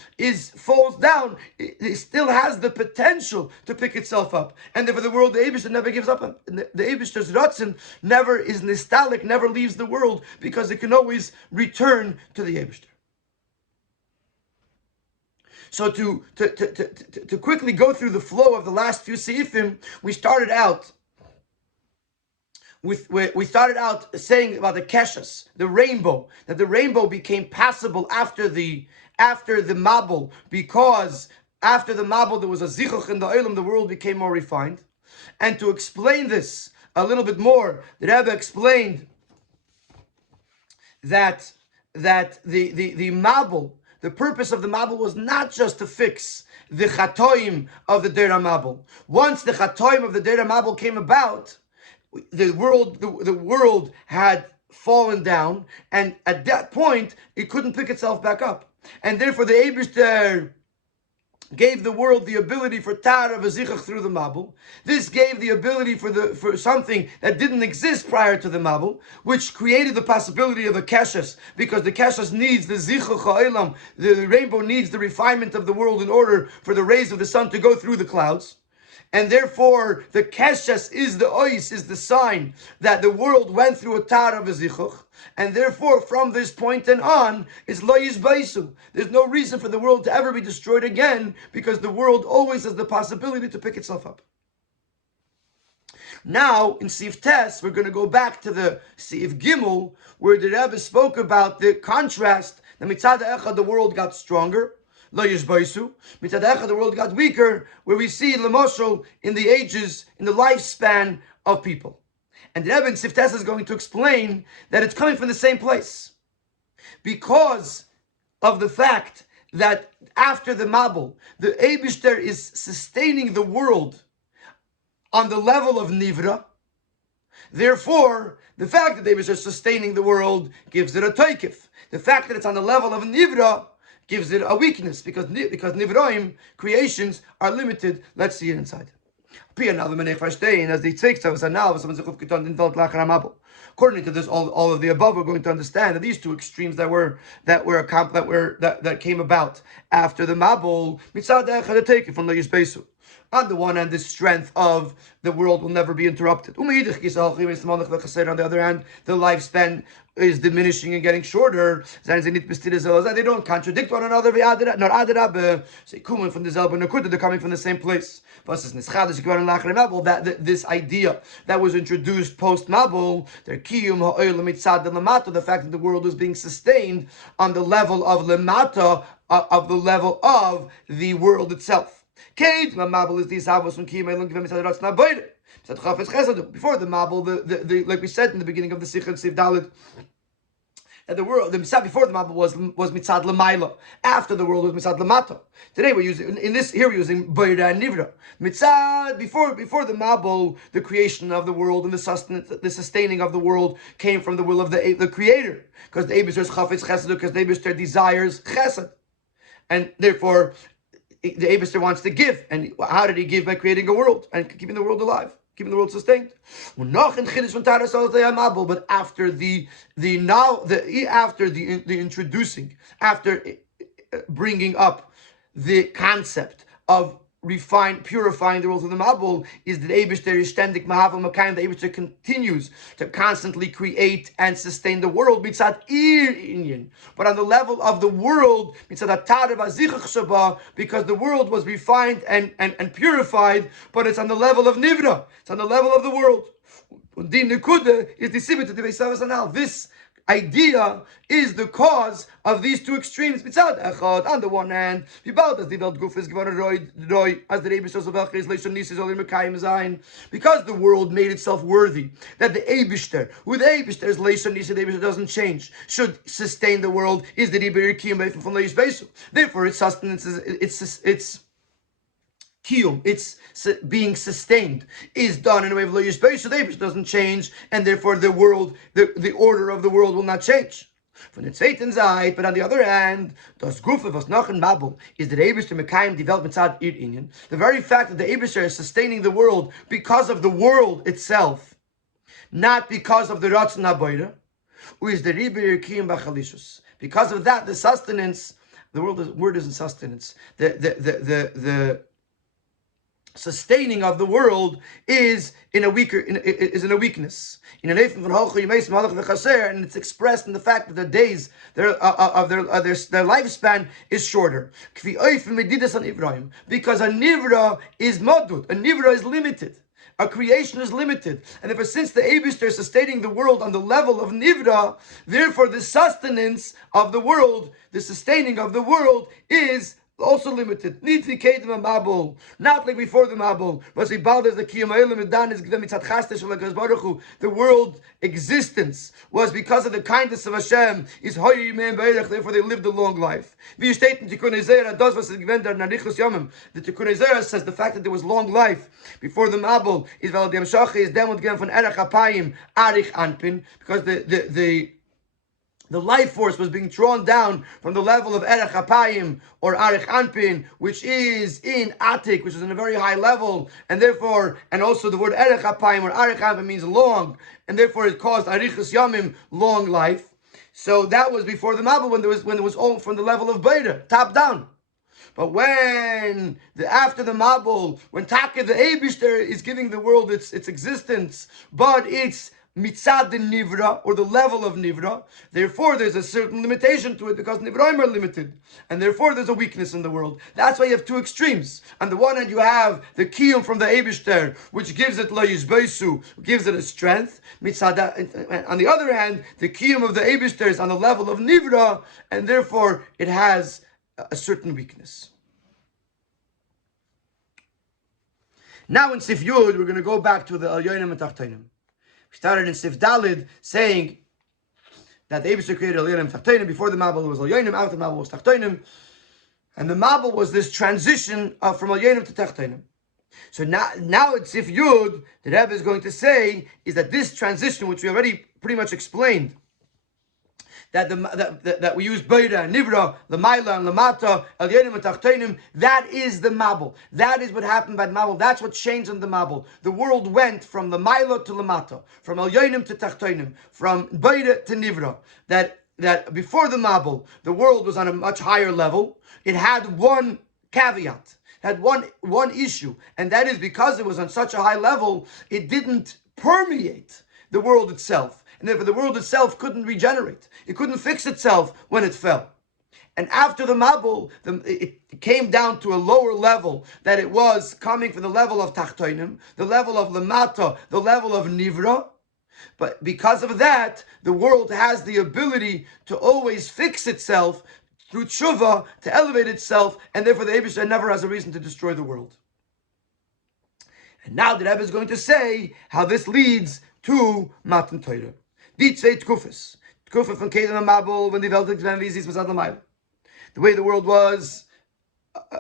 falls down, it still has the potential to pick itself up. And therefore the world, the Eibishter never gives up on. The Eibishter's Ratzon never is nostalgic, never leaves the world, because it can always return to the Eibishter. So to quickly go through the flow of the last few seifim, we started out saying about the keshus, the rainbow, that the rainbow became passable after the Mabel, because after the Mabel there was a zichuch in the olam, the world became more refined. And to explain this a little bit more, the Rebbe explained that the Mabul, the purpose of the Mabul was not just to fix the Chatoim of the Deir Mabul. Once the Chatoim of the Deir Mabul came about, the world had fallen down, and at that point it couldn't pick itself back up, and therefore the Eibishter gave the world the ability for tar of a zichach through the mabul. This gave the ability for something that didn't exist prior to the mabul, which created the possibility of the keshes, because the keshes needs the zichach ha'olam, the rainbow needs the refinement of the world in order for the rays of the sun to go through the clouds. And therefore, the keshes is the ois, is the sign that the world went through a tar of a zichuch. And therefore, from this point and on, is lo yizbaisu. There's no reason for the world to ever be destroyed again, because the world always has the possibility to pick itself up. Now, in Sif Tes, we're going to go back to the Sif Gimel, where the Rebbe spoke about the contrast. The mitzad echad, the world got stronger. Lo yishbaisu. Mitzad echad, the world got weaker, where we see Lamoshel in the ages, in the lifespan of people. And the Rebbe in Sif Tes is going to explain that it's coming from the same place, because of the fact that after the Mabul, the Eibishter is sustaining the world on the level of Nivra. Therefore, the fact that the Eibishter is sustaining the world gives it a toikif. The fact that it's on the level of Nivra gives it a weakness, because Nivroim, creations, are limited. Let's see it inside. According to this, all of the above, we're going to understand that these two extremes that came about after the Mabul, on the one hand, the strength of the world will never be interrupted. On the other hand, the lifespan is diminishing and getting shorter. They don't contradict one another. They're coming from the same place. That this idea that was introduced post Mabul, the fact that the world is being sustained on the level of lemata, of the level of the world itself. Before the Mabul, like we said in the beginning of the Sikh and Siv Dalit, that the world, the mitzad before the Mabul was mitzad l'mayla. After the world was mitzad l'mata. Today we're using, in this here we're using Boira and Nivra. Mitzad before the Mabul, the creation of the world and the sustenance, the sustaining of the world came from the will of the Creator, because the Eibishter is chafetz chesed, because the Eibishter desires chesed, and therefore the Eibishter wants to give. And how did he give? By creating a world and keeping the world alive, keeping the world sustained. But after the introducing, after bringing up the concept of purifying the world of the Mabul, is that Eibishter is ständig mahavel makayim. The Eibishter continues to constantly create and sustain the world mitzad ir inyan, but on the level of the world mitzad atar v'azichach shaba, because the world was refined and purified, but it's on the level of nivra. It's on the level of the world. This idea is the cause of these two extremes. On the one hand, because the world made itself worthy, that the Eibishter, who the Eibishter is Leishon Nisi, the Eibishter doesn't change, should sustain the world, is the Ribir Kiyum from Leish Beisu. Therefore, its sustenance, its kiyum, it's being sustained, is done in a way of lo yishbeisu. The Eibishter doesn't change, and therefore the world, the order of the world will not change. Von der zweiten Seite, but on the other hand, das Gufe was noch in Mabul is the Eibishter mekayim development tzad ir inyan. The very fact that the Eibishter is sustaining the world because of the world itself, not because of the ratzon habayra, who is the ribir kiyum b'chalishus. Because of that, the sustenance, the word isn't sustenance. The sustaining of the world is in a weakness. And it's expressed in the fact that the days their lifespan is shorter. Because a nivra is modud, a nivra is limited. A creation is limited, and therefore, since the Eibishter is sustaining the world on the level of Nivra, therefore the sustenance of the world, the sustaining of the world is also limited. Need to be Mabul, not like before the Mabul. Must be bald as the Kiyam is given the world existence was because of the kindness of Hashem. Is therefore they lived a long life. Wie steht in Tikkun Ezera, das was given der Narichus Yomim. The Tikkun Ezera says the fact that there was long life before the Mabul is weil dem Shachi is dem und given von Erech Apayim Arich Anpin, because the life force was being drawn down from the level of Erech Apayim or Arich Anpin, which is in Atik, which is in a very high level, and therefore, and also the word Erech Apayim or Arich Anpin means long, and therefore it caused Arichus Yamim, long life. So that was before the Mabul, when it was all from the level of Beta, top down. But after the Mabul, when Taka the Eibishter is giving the world its existence, but it's mitzad nivra, or the level of nivra, therefore there's a certain limitation to it because nivraim are limited, and therefore there's a weakness in the world. That's why you have two extremes. On the one hand, you have the kiyum from the Eibishter, which gives it la yizbeisu, gives it a strength. On the other hand, the kiyum of the Eibishter is on the level of nivra, and therefore it has a certain weakness. Now in Sif Yud, we're going to go back to the Elyonim and Tachtonim. We started in Sif Dalid saying that the Eibishter created Elyonim and Tachtonim. Before the Mabul was Elyonim, after the Mabul was Tachtonim. And the Mabul was this transition from Elyonim to Tachtonim. So now in Sif Yud, the Rebbe is going to say is that this transition, which we already pretty much explained, that we use Beira and Nivra, Lamaila and Lamata, Elyonim and Tachtonim, that is the Mabul. That is what happened by the Mabul. That's what changed in the Mabul. The world went from Lamaila to Lamata, from Elyonim to Tachtonim, from Beira to Nivra. That before the Mabul, the world was on a much higher level. It had one caveat, had one issue, and that is because it was on such a high level, it didn't permeate the world itself. And therefore the world itself couldn't regenerate. It couldn't fix itself when it fell. And after the Mabul, it came down to a lower level, that it was coming from the level of Tachtonim, the level of Lamata, the level of Nivra. But because of that, the world has the ability to always fix itself through tshuva, to elevate itself, and therefore the Eibishter never has a reason to destroy the world. And now the Rebbe is going to say how this leads to Matan Torah. Die zwei Tkufas. Tkufa von Kedem and Mabul, when the Welt explained wie sie es Lamayla. The way the world was,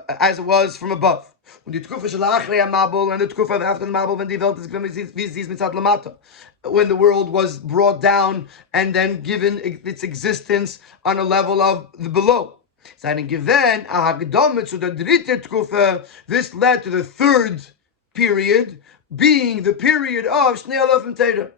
as it was from above. When the Tkufa shel Achrei Mabul, and the Tkufa after the Mabul, when the Welt explained wie sie es Lamata. When the world was brought down and then given its existence on a level of the below. Seinen given a Hagdomet zu der dritte Tkufa. This led to the third period, being the period of Shnei Alofim Teda,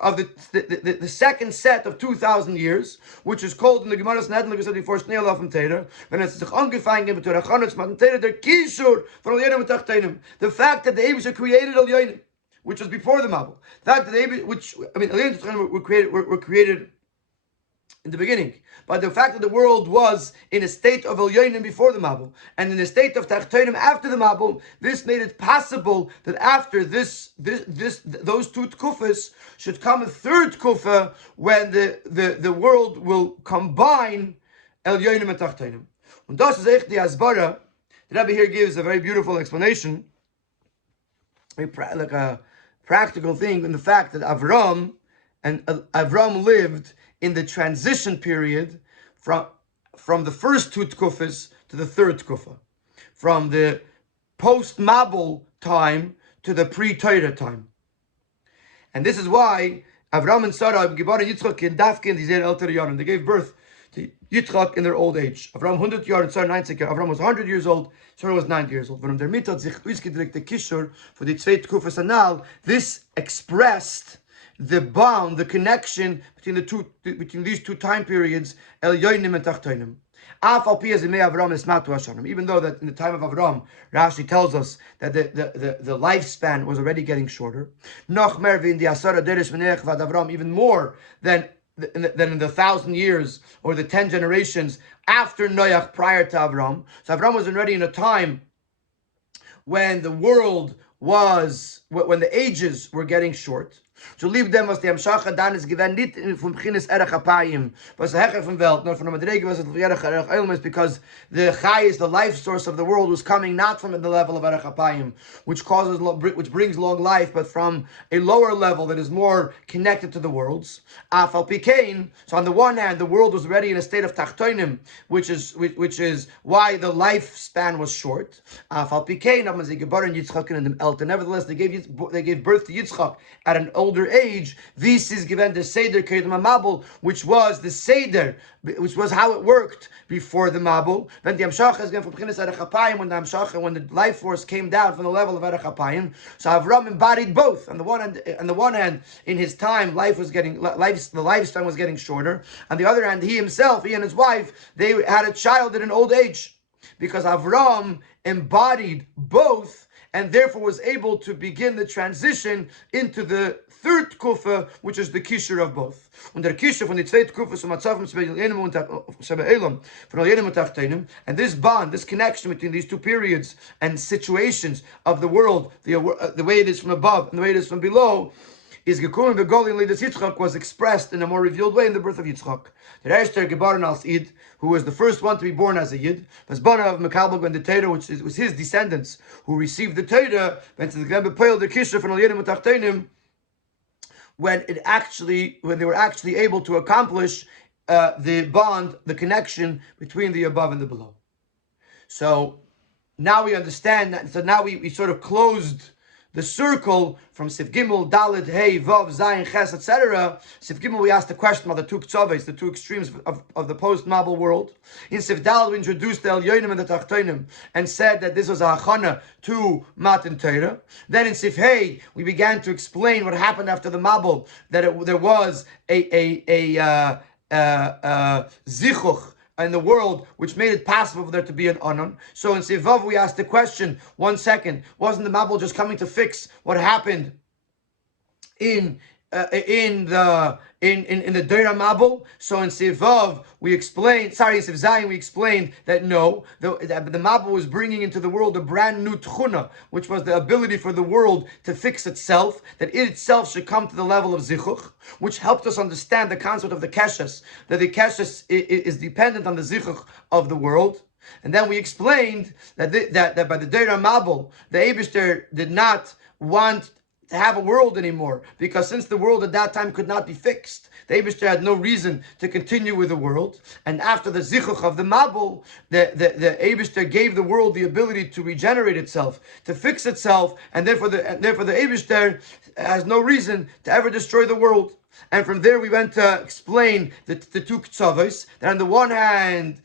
of the second set of 2,000 years, which is called in the Gemara Snedden, like we said before, Shnei Alofim Teda. When it's sich angefangen mit der Achanutz Matan Teda, der Kishur von Elyonim and Tachtonim. The fact that the Eibishter created Elyonim, which was before the Mabul. The fact that the Eibishter, Elyonim and Tachtonim were created in the beginning. But the fact that the world was in a state of Elyonim before the Mabul, and in a state of Tachtonim after the Mabul, this made it possible that after those two Tkufas should come a third Tkufa when the world will combine Elyonim and Tachtonim. And das is echt die Asbara. The Rabbi here gives a very beautiful explanation, like a practical thing, in the fact that Avram lived in the transition period from the first two tkufas to the third tkufa, from the post-Mabul time to the pre-Torah time. And this is why Avram and Sarah, they gave birth to Yitzchak in their old age. Avram 100 years and Sarah 90 years. Avram was 100 years old, Sarah was 90 years old. When der Mittag sich ausgedrückt der Kishur for the zwei tkufas anal, this expressed the bond, the connection between these two time periods, Elyonim and Tachtonim. Even though that in the time of Avram, Rashi tells us that the lifespan was already getting shorter. Even more than in the 1,000 years or the 10 generations after Noach, prior to Avram. So Avram was already in a time when the world was, when the ages were getting short. Zu lieb dem, was die Amschacha dann ist gewähnt, nicht vom Bchines Erech Apayim, was der Hecher von Welt, nor von der Madrege, was es Erech Eilem is, because the Chai, the life source of the world, was coming not from the level of Erech Apayim, which brings long life, but from a lower level that is more connected to the worlds. Afal Pikein, so on the one hand, the world was already in a state of Tachtoinim, which is why the lifespan was short. Afal Pikein, nevertheless, they gave birth to Yitzchak at an older age. This is given the Seder Kedem Mabul, which was the Seder, which was how it worked before the Mabul. Then the Amshacha is given from Bchinas Erech Apayim, when the life force came down from the level of Erech Apayim. So Avram embodied both. On the one hand, in his time, the lifespan was getting shorter. On the other hand, he and his wife, they had a child at an old age, because Avram embodied both, and therefore was able to begin the transition into the third kufa, which is the kishur of both. Und der kishur von the zweite kufa zum Matzavim and this bond, this connection between these two periods and situations of the world, the way it is from above and the way it is from below, is gekommen begolin leidus Yitzchak, was expressed in a more revealed way in the birth of Yitzchak. The Erster geboren als Yid, who was the first one to be born as a Yid, was born of Mekalbog and the Torah, which was his descendants who received the Torah, when to the Gembe Peil the Kisha from Al-Yedim Utachtenim, when they were actually able to accomplish the bond, the connection between the above and the below. So now we understand that. So now we sort of closed the circle from Sif Gimel, Dalet, Hey, Vav, Zayin, Ches, etc. Sif Gimel, we asked the question about the two ktsaves, the two extremes of the post-Mabul world. In Sif Dalet, we introduced the Elyonim and the Tachtonim and said that this was a hachana to Matan Torah. Then in Sif Hey, we began to explain what happened after the Mabul, that there was a zichuch in the world, which made it possible for there to be an anon. So in Sivav, we asked the question, 1 second, wasn't the Mabul just coming to fix what happened in the Deira Mabul? So in Sivav, in Siv Zayin, we explained that no, the Mabul was bringing into the world a brand new tchuna, which was the ability for the world to fix itself, that it itself should come to the level of zichuch, which helped us understand the concept of the keshes, that the keshes is dependent on the zichuch of the world. And then we explained that by the Deira Mabul, the Eibishter did not want to have a world anymore, because since the world at that time could not be fixed, the Eibishter had no reason to continue with the world. And after the zichuch of the Mabul, the Eibishter gave the world the ability to regenerate itself, to fix itself, and therefore the Eibishter has no reason to ever destroy the world. And from there we went to explain the two ktsavos, that on the one hand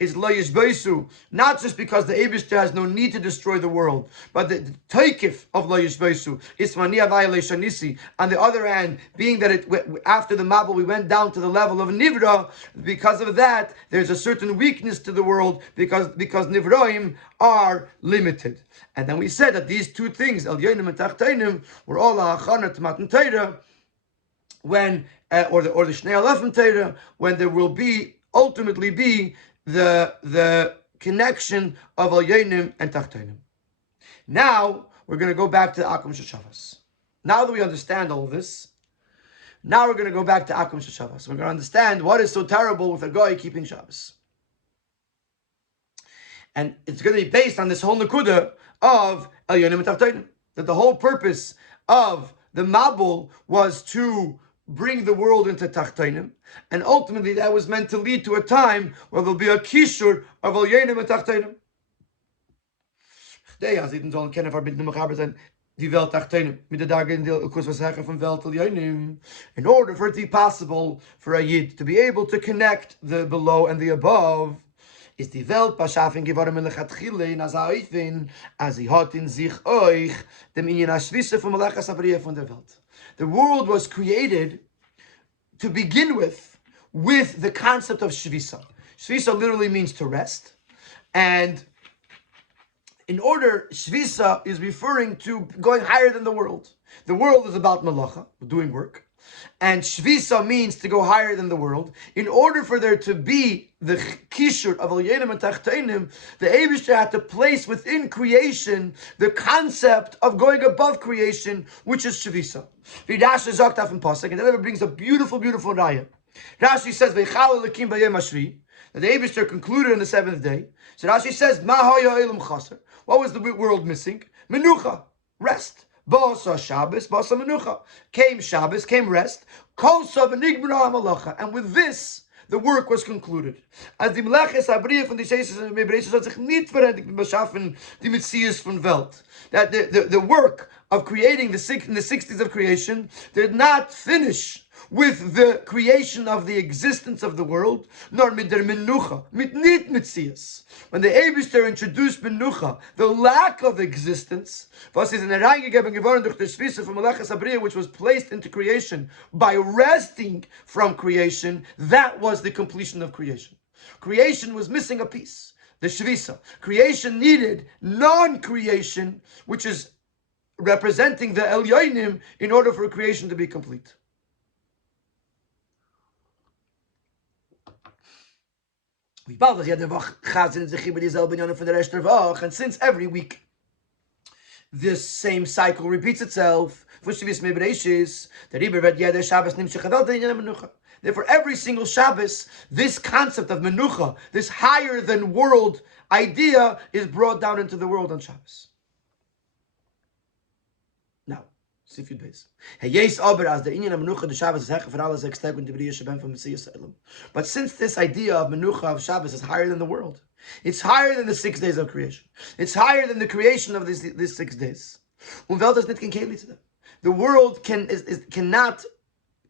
is lo yishbeisu, not just because the Eibishter has no need to destroy the world, but the taikif of lo yishbeisu is mania vayaleshanisi. On the other hand, being that after the Mabul we went down to the level of nivra, because of that there's a certain weakness to the world, because nivroim are limited. And then we said that these two things, el yonim and tachtainim, were all ha'achana to Matan Torah, when or the Shnei Alefim Torah, when there will ultimately be the connection of Al Yonim and Tachtonim. Now we're going to go back to Akum Sheshavas. Now that we understand all of this, now we're going to go back to Akum Sheshavas. We're going to understand what is so terrible with a guy keeping Shabbos. And it's going to be based on this whole Nakuda of El Yonim and Tachtonim. That the whole purpose of the Mabul was to bring the world into Tachtonim, and ultimately that was meant to lead to a time where there'll be a kishur of Al Yonim and Tachtonim. In order for it to be possible for a Yid to be able to connect the below and the above, is die Welt beschaffen geworden mit lechatchile in azaifin as sie hat in sich euch dem inyan ashvise von malachas abriya von der Welt. The world was created to begin with the concept of shvisa. Shvisa literally means to rest, and in order, shvisa is referring to going higher than the world. The world is about malacha, doing work. And Shvisa means to go higher than the world. In order for there to be the kishur of Elyonim and Tachtenim, the Eibishter had to place within creation the concept of going above creation, which is Shvisa. Rashi Zoktaf and Pasuk, and that brings a beautiful, beautiful raya. Rashi says, "Veichal Elokim b'yom hashvi," that the Eibishter concluded on the seventh day. So Rashi says, "Ma haya elam chaser." What was the world missing? Menucha, rest. Basa Shabbos, Basa Menucha. Came Shabbos, came rest. Kosa v'nigmara ha'malacha. And with this, the work was concluded. As die Meleches Abriya von die Sheises and Mebereishes hat sich nicht verendigt mit Beschaffen die Metzius von Welt. That the work of creating in the 60s of creation did not finish with the creation of the existence of the world, nor mit der Menucha, mit nit Metzius. When the Eibishter introduced Menucha, the lack of existence, was is in hereingegeben geworden durch die Shvisa from Meleches Abriya, which was placed into creation by resting from creation, that was the completion of creation. Creation was missing a piece, the Shvisa. Creation needed non-creation, which is representing the Elyonim, in order for creation to be complete. And since every week this same cycle repeats itself, therefore every single Shabbos, this concept of menucha, this higher than world idea, is brought down into the world on Shabbos. Now, Sifyud Beis. But since this idea of menucha of Shabbos is higher than the world, it's higher than the 6 days of creation. It's higher than the creation of these 6 days. The world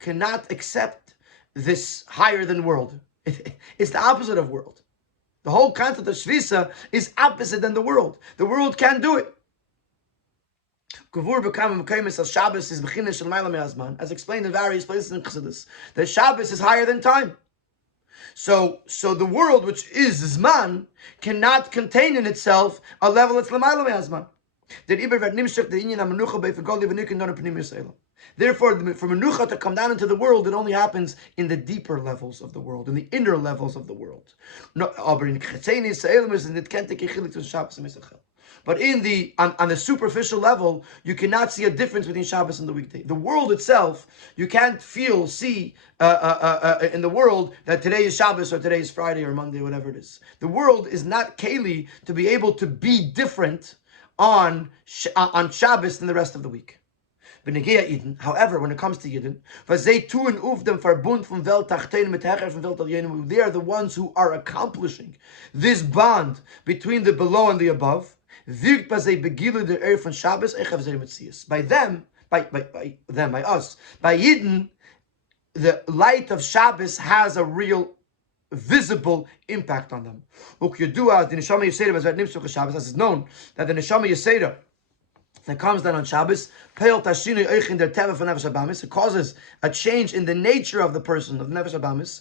cannot accept this higher than world. It's the opposite of world. The whole concept of Shvisa is opposite than the world. The world can't do it. As explained in various places in Chassidus, that Shabbos is higher than time. So the world, which is Zman, cannot contain in itself a level that's l'mayla me'azman. Therefore, for menucha to come down into the world, it only happens in the deeper levels of the world, in the inner levels of the world. But on the superficial level, you cannot see a difference between Shabbos and the weekday. The world itself, you can't see in the world that today is Shabbos or today is Friday or Monday, whatever it is. The world is not keli to be able to be different on Shabbos than the rest of the week. However, when it comes to Yidden, they are the ones who are accomplishing this bond between the below and the above. By them, by us, by Yidden, the light of Shabbos has a real visible impact on them. As it's known that the Neshama Yeseda that comes down on Shabbos, it causes a change in the nature of the person, of Nefesh Abamis.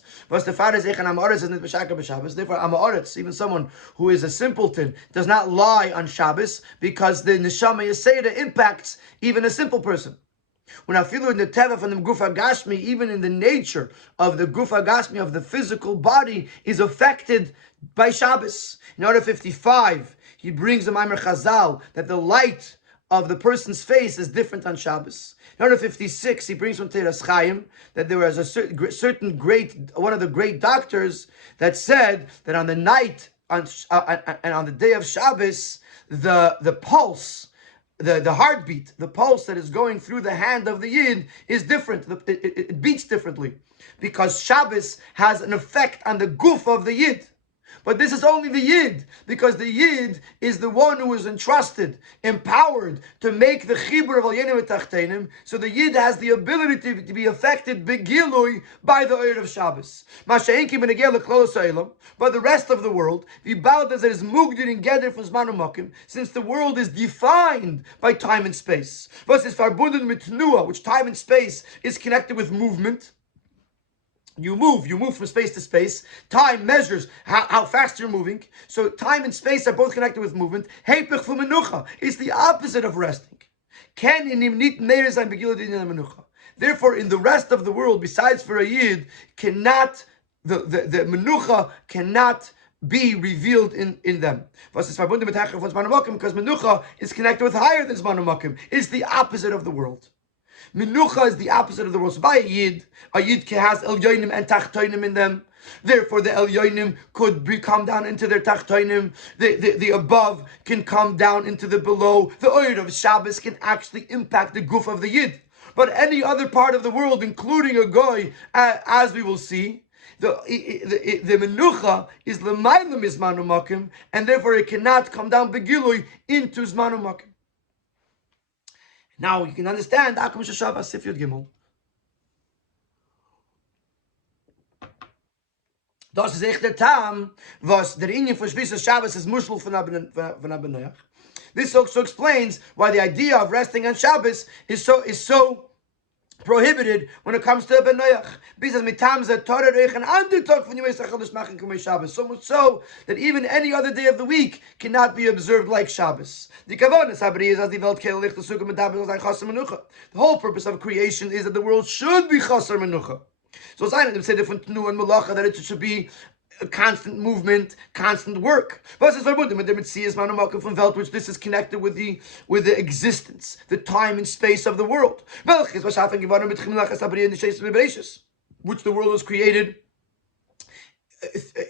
Therefore, Amaretz, even someone who is a simpleton, does not lie on Shabbos, because the Neshama Yeseda impacts even a simple person. When I feel in the teva from the gufa gashmi, even in the nature of the gufa gashmi, of the physical body, is affected by Shabbos. In order 55, he brings the Maimer Chazal that the light of the person's face is different on Shabbos. In order 56, he brings from Teras Chaim that there was a certain great, one of the great doctors that said that on the night and on the day of Shabbos, the pulse, the heartbeat, the pulse that is going through the hand of the Yid is different. It beats differently, because Shabbos has an effect on the guf of the Yid. But this is only the Yid, because the Yid is the one who is entrusted, empowered to make the Chibur of Elyonim Tachtenim. So the Yid has the ability to be affected begilui by the Eir of Shabbos. But the rest of the world, since the world is defined by time and space, which time and space is connected with movement. You move from space to space. Time measures how fast you're moving. So time and space are both connected with movement. It's the opposite of resting. The Therefore, in the rest of the world, besides for a Yid, cannot the menucha cannot be revealed in them. Because menucha is connected with higher than zman u'makim. It's the opposite of the world. Menucha is the opposite of the world. So by a Yid has elyonim and tachtoinim in them. Therefore, the elyonim could come down into their tachtoinim. The above can come down into the below. The oil of Shabbos can actually impact the guf of the Yid. But any other part of the world, including a goy, as we will see, the menucha is l'maylam zman u'makim, and therefore it cannot come down begilui into zman u'makim. Now you can understand Akum Shashavas Sif Yud Gimel. Das ist echt der Tam, was der Inyan for Shvisas Shabbos is mushel von Noach. This also explains why the idea of resting on Shabbos is so prohibited when it comes to Noach. Because mitam ze Torah reichen anditok von Yom Chodesh machen k'mei Shabbos. So much so that even any other day of the week cannot be observed like Shabbos. The kavanas habri is as the Welt kele licht sukkah medaber like chaser menucha. The whole purpose of creation is that the world should be chaser menucha. So it's not say different tnu and malacha that it should be a constant movement, constant work. But it's verbunden with the mitzias manumakim from Welt, which this is connected with the existence, the time and space of the world. Which the world was created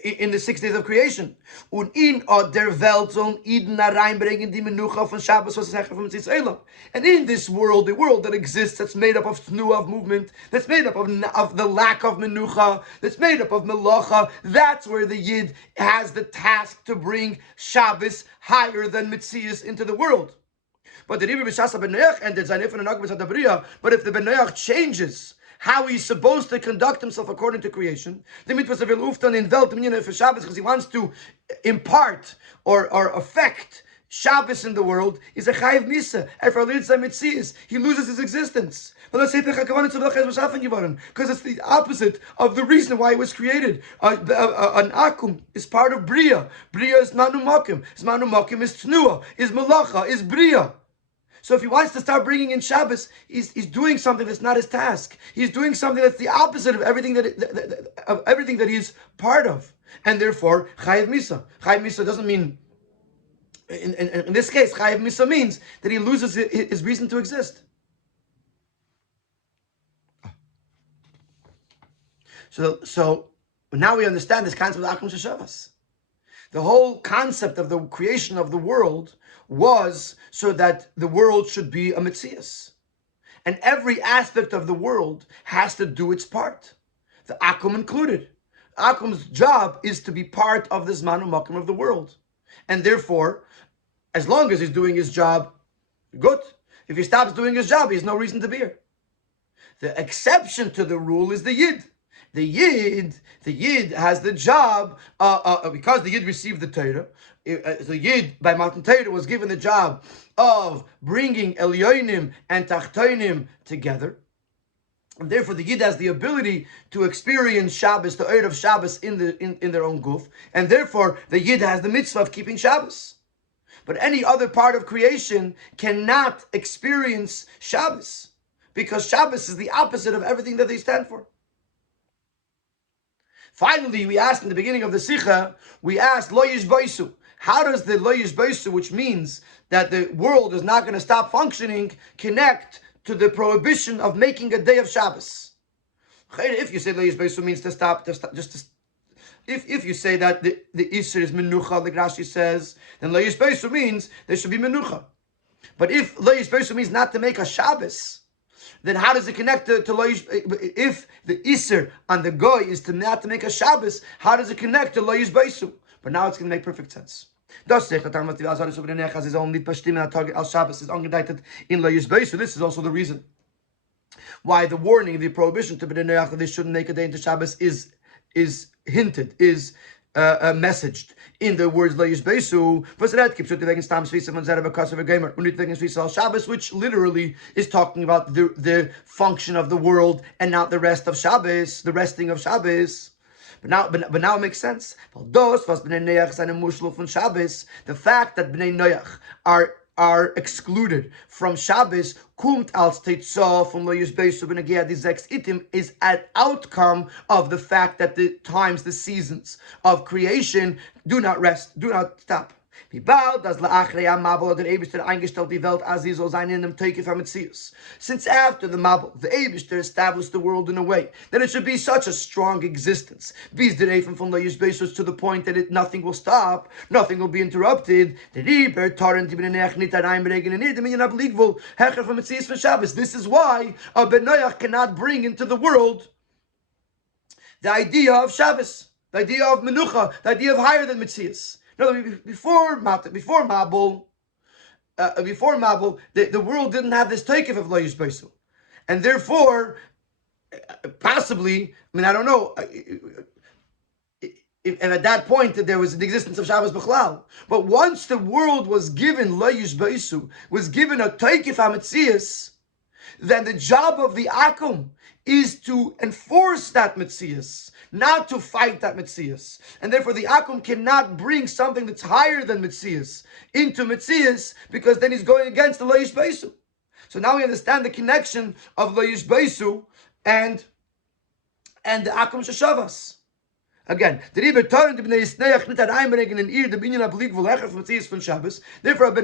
in the 6 days of creation. Und in der Welt sollen Eden reinbringen die Menucha von Shabbos, was es from Tzitz. And in this world, the world that exists, that's made up of tnuah, of movement, that's made up of the lack of Menucha, that's made up of Melacha, that's where the Yid has the task to bring Shabbos higher than Metzias into the world. But the Rebbe B'Shasa Ben Noach ended Zaynef and Noach B'Sat Abriya. But if the Ben Noach changes how he's supposed to conduct himself according to creation, the mitzvah will uftan in Welt for Shabbos, because he wants to impart or affect Shabbos in the world, is a chayiv misa. He loses his existence. Because it's the opposite of the reason why it was created. An akum is part of bria. Bria is manumakim. Manumakim is tnuah, is malacha, is bria. So if he wants to start bringing in Shabbos, he's doing something that's not his task. He's doing something that's the opposite of everything that he's part of. And therefore, chayiv misa. Chayiv misa doesn't mean, in this case, chayiv misa means that he loses his reason to exist. So now we understand this concept of Akum Shashavas. The whole concept of the creation of the world was so that the world should be a Metzias. And every aspect of the world has to do its part, the Akum included. Akum's job is to be part of the Zman U'Makim of the world. And therefore, as long as he's doing his job, good. If he stops doing his job, he has no reason to be here. The exception to the rule is the Yid. The Yid has the job, because the Yid received the Torah. The Yid by Matan Torah was given the job of bringing Elyonim and Tachtoinim together. And therefore the Yid has the ability to experience Shabbos, the Eid of Shabbos in their own guf. And therefore the Yid has the mitzvah of keeping Shabbos. But any other part of creation cannot experience Shabbos, because Shabbos is the opposite of everything that they stand for. Finally, we asked in the beginning of the Sikha, we asked Lo Yishbaisu. How does the Lo Yishbaisu, which means that the world is not going to stop functioning, connect to the prohibition of making a day of Shabbos? If you say Lo Yishbaisu means to stop, if you say that the Isser is Menucha, like Rashi says, then Lo Yishbaisu means there should be Menucha. But if Lo Yishbaisu means not to make a Shabbos, then how does it connect to Loish? If the Isser on the Goy is not to make a Shabbos, how does it connect to Loish Beisu? But now it's going to make perfect sense. This is also the reason why the warning, the prohibition to B'nai Noach that they shouldn't make a day into Shabbos is hinted, is messaged in the words Leish Beisu, Shabbos, which literally is talking about the function of the world and not the rest of Shabbos, the resting of Shabbos. But now it makes sense. The fact that Bnei Noach are are excluded from Shabbos, kumt als tetzah from lo yishbeisu b'negea dizex itim, is an outcome of the fact that the times, the seasons of creation do not rest, do not stop. Since after the Mabel, the Eibishter established the world in a way that it should be such a strong existence, to the point that nothing will stop, nothing will be interrupted. This is why a Ben Noach cannot bring into the world the idea of Shabbos, the idea of Menucha, the idea of higher than Metzias. No, before Mabul, the world didn't have this takeoff of Lo Yishbeisu, and therefore, possibly, I don't know, if at that point there was the existence of Shabbos B'chlal. But once the world was given Lo Yishbeisu, was given a takeoff HaMetzias, then the job of the Akum is to enforce that Metzias, not to fight that Metzias. And therefore the Akum cannot bring something that's higher than Metzias into Metzias, because then he's going against the Lo Yishbeisu. So now we understand the connection of Lo Yishbeisu and the Akum Sheshavas. Again, therefore, a Ben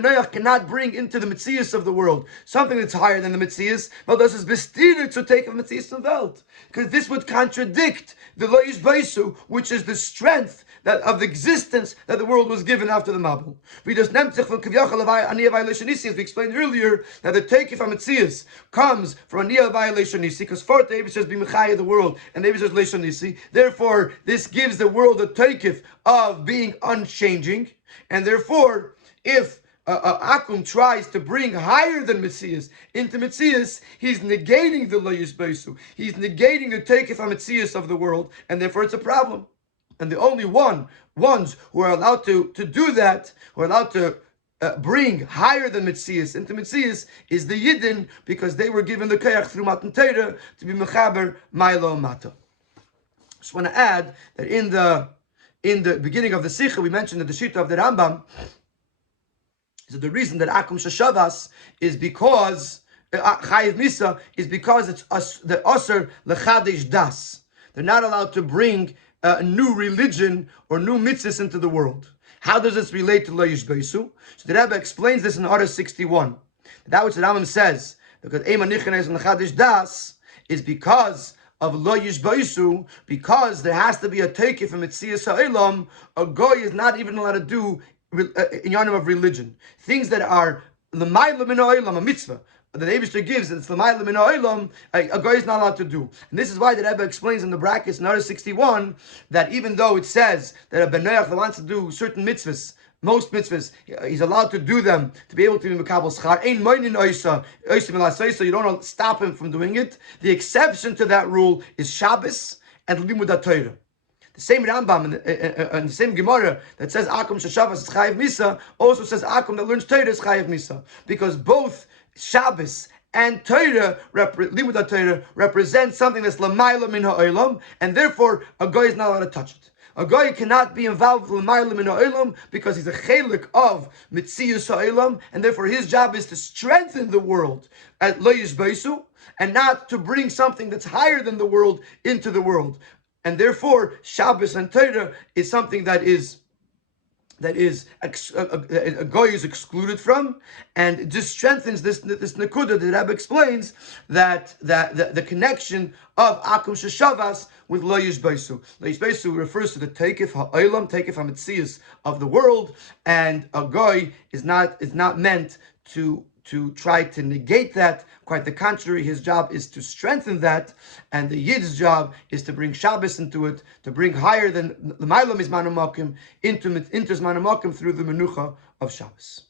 Noach cannot bring into the Metzias of the world something that's higher than the Metzias, but this is bestiert to take of Metzias and Welt, because this would contradict the Lo Yishbeisu, which is the strength that of the existence that the world was given after the Mabul. As we explained earlier, that the Teikif HaMetzias comes from Aniyah Vayalei Nisi, because for David says B'Mechaya the world, and David says Leishon Nisi. Therefore, this gives the world a Teikif of being unchanging, and therefore, if Akum tries to bring higher than Metzias into Metzias, he's negating the Lo Yishbeisu. He's negating the Teikif HaMetzias of the world, and therefore it's a problem. And the only ones who are allowed to do that, who are allowed to bring higher than Metzias into Metzias, is the Yidden, because they were given the Kayach through Matan Torah to be Mechaber Mailo Mata. Just want to add that in the beginning of the Sikha, we mentioned that the Shita of the Rambam, so the reason that Akum Sheshavas is because Chayiv Misa is because it's the Osir Lechadesh Das. They're not allowed to bring a new religion or new mitzvahs into the world. How does this relate to Lo Yishbeisu? So the Rebbe explains this in Order 61. That which the Rambam says, because Eima Nichanes and Lechadesh Das is because of Lo Yishbeisu, because there has to be a takeif from Metzias Ha'olam. A goy is not even allowed to do in Yonam of religion. Things that are L'mayla Min Ha'olam, a mitzvah, that the Eibishter gives, and it's L'mayla Min Ha'olam, a guy is not allowed to do. And this is why the Rebbe explains in the brackets, in Order 61, that even though it says that a Ben Noach that wants to do certain mitzvahs, most mitzvahs, he's allowed to do them to be able to be Mekabel Schar. Ein moinin oisa so you don't stop him from doing it. The exception to that rule is Shabbos and Limud HaTorah. The same Rambam and the same Gemara that says Akum Sheshavas is Chayiv Misa also says Akum that learns Torah is Chayiv Misa, because both Shabbos and Torah, Limud HaTorah, represent something that's L'mayla Min Ha'olam, and therefore a guy is not allowed to touch it. A guy cannot be involved with L'mayla Min Ha'olam because he's a Chelek of Metzius Ha'olam, and therefore his job is to strengthen the world at Lo Yishbeisu, and not to bring something that's higher than the world into the world. And therefore, Shabbos and Torah is something that a goy is excluded from, and it just strengthens this nekuda that Rabbi explains that the connection of Akum Sheshavas with Lo Yishbeisu. Lo Yishbeisu refers to the Teikif Ha'olam, Teikif HaMetzias of the world, and a goy is not meant to try to negate that. Quite the contrary, his job is to strengthen that, and the Yid's job is to bring Shabbos into it, to bring higher than the Ma'alam Mizman HaMakim into Zman HaMakim through the Menucha of Shabbos.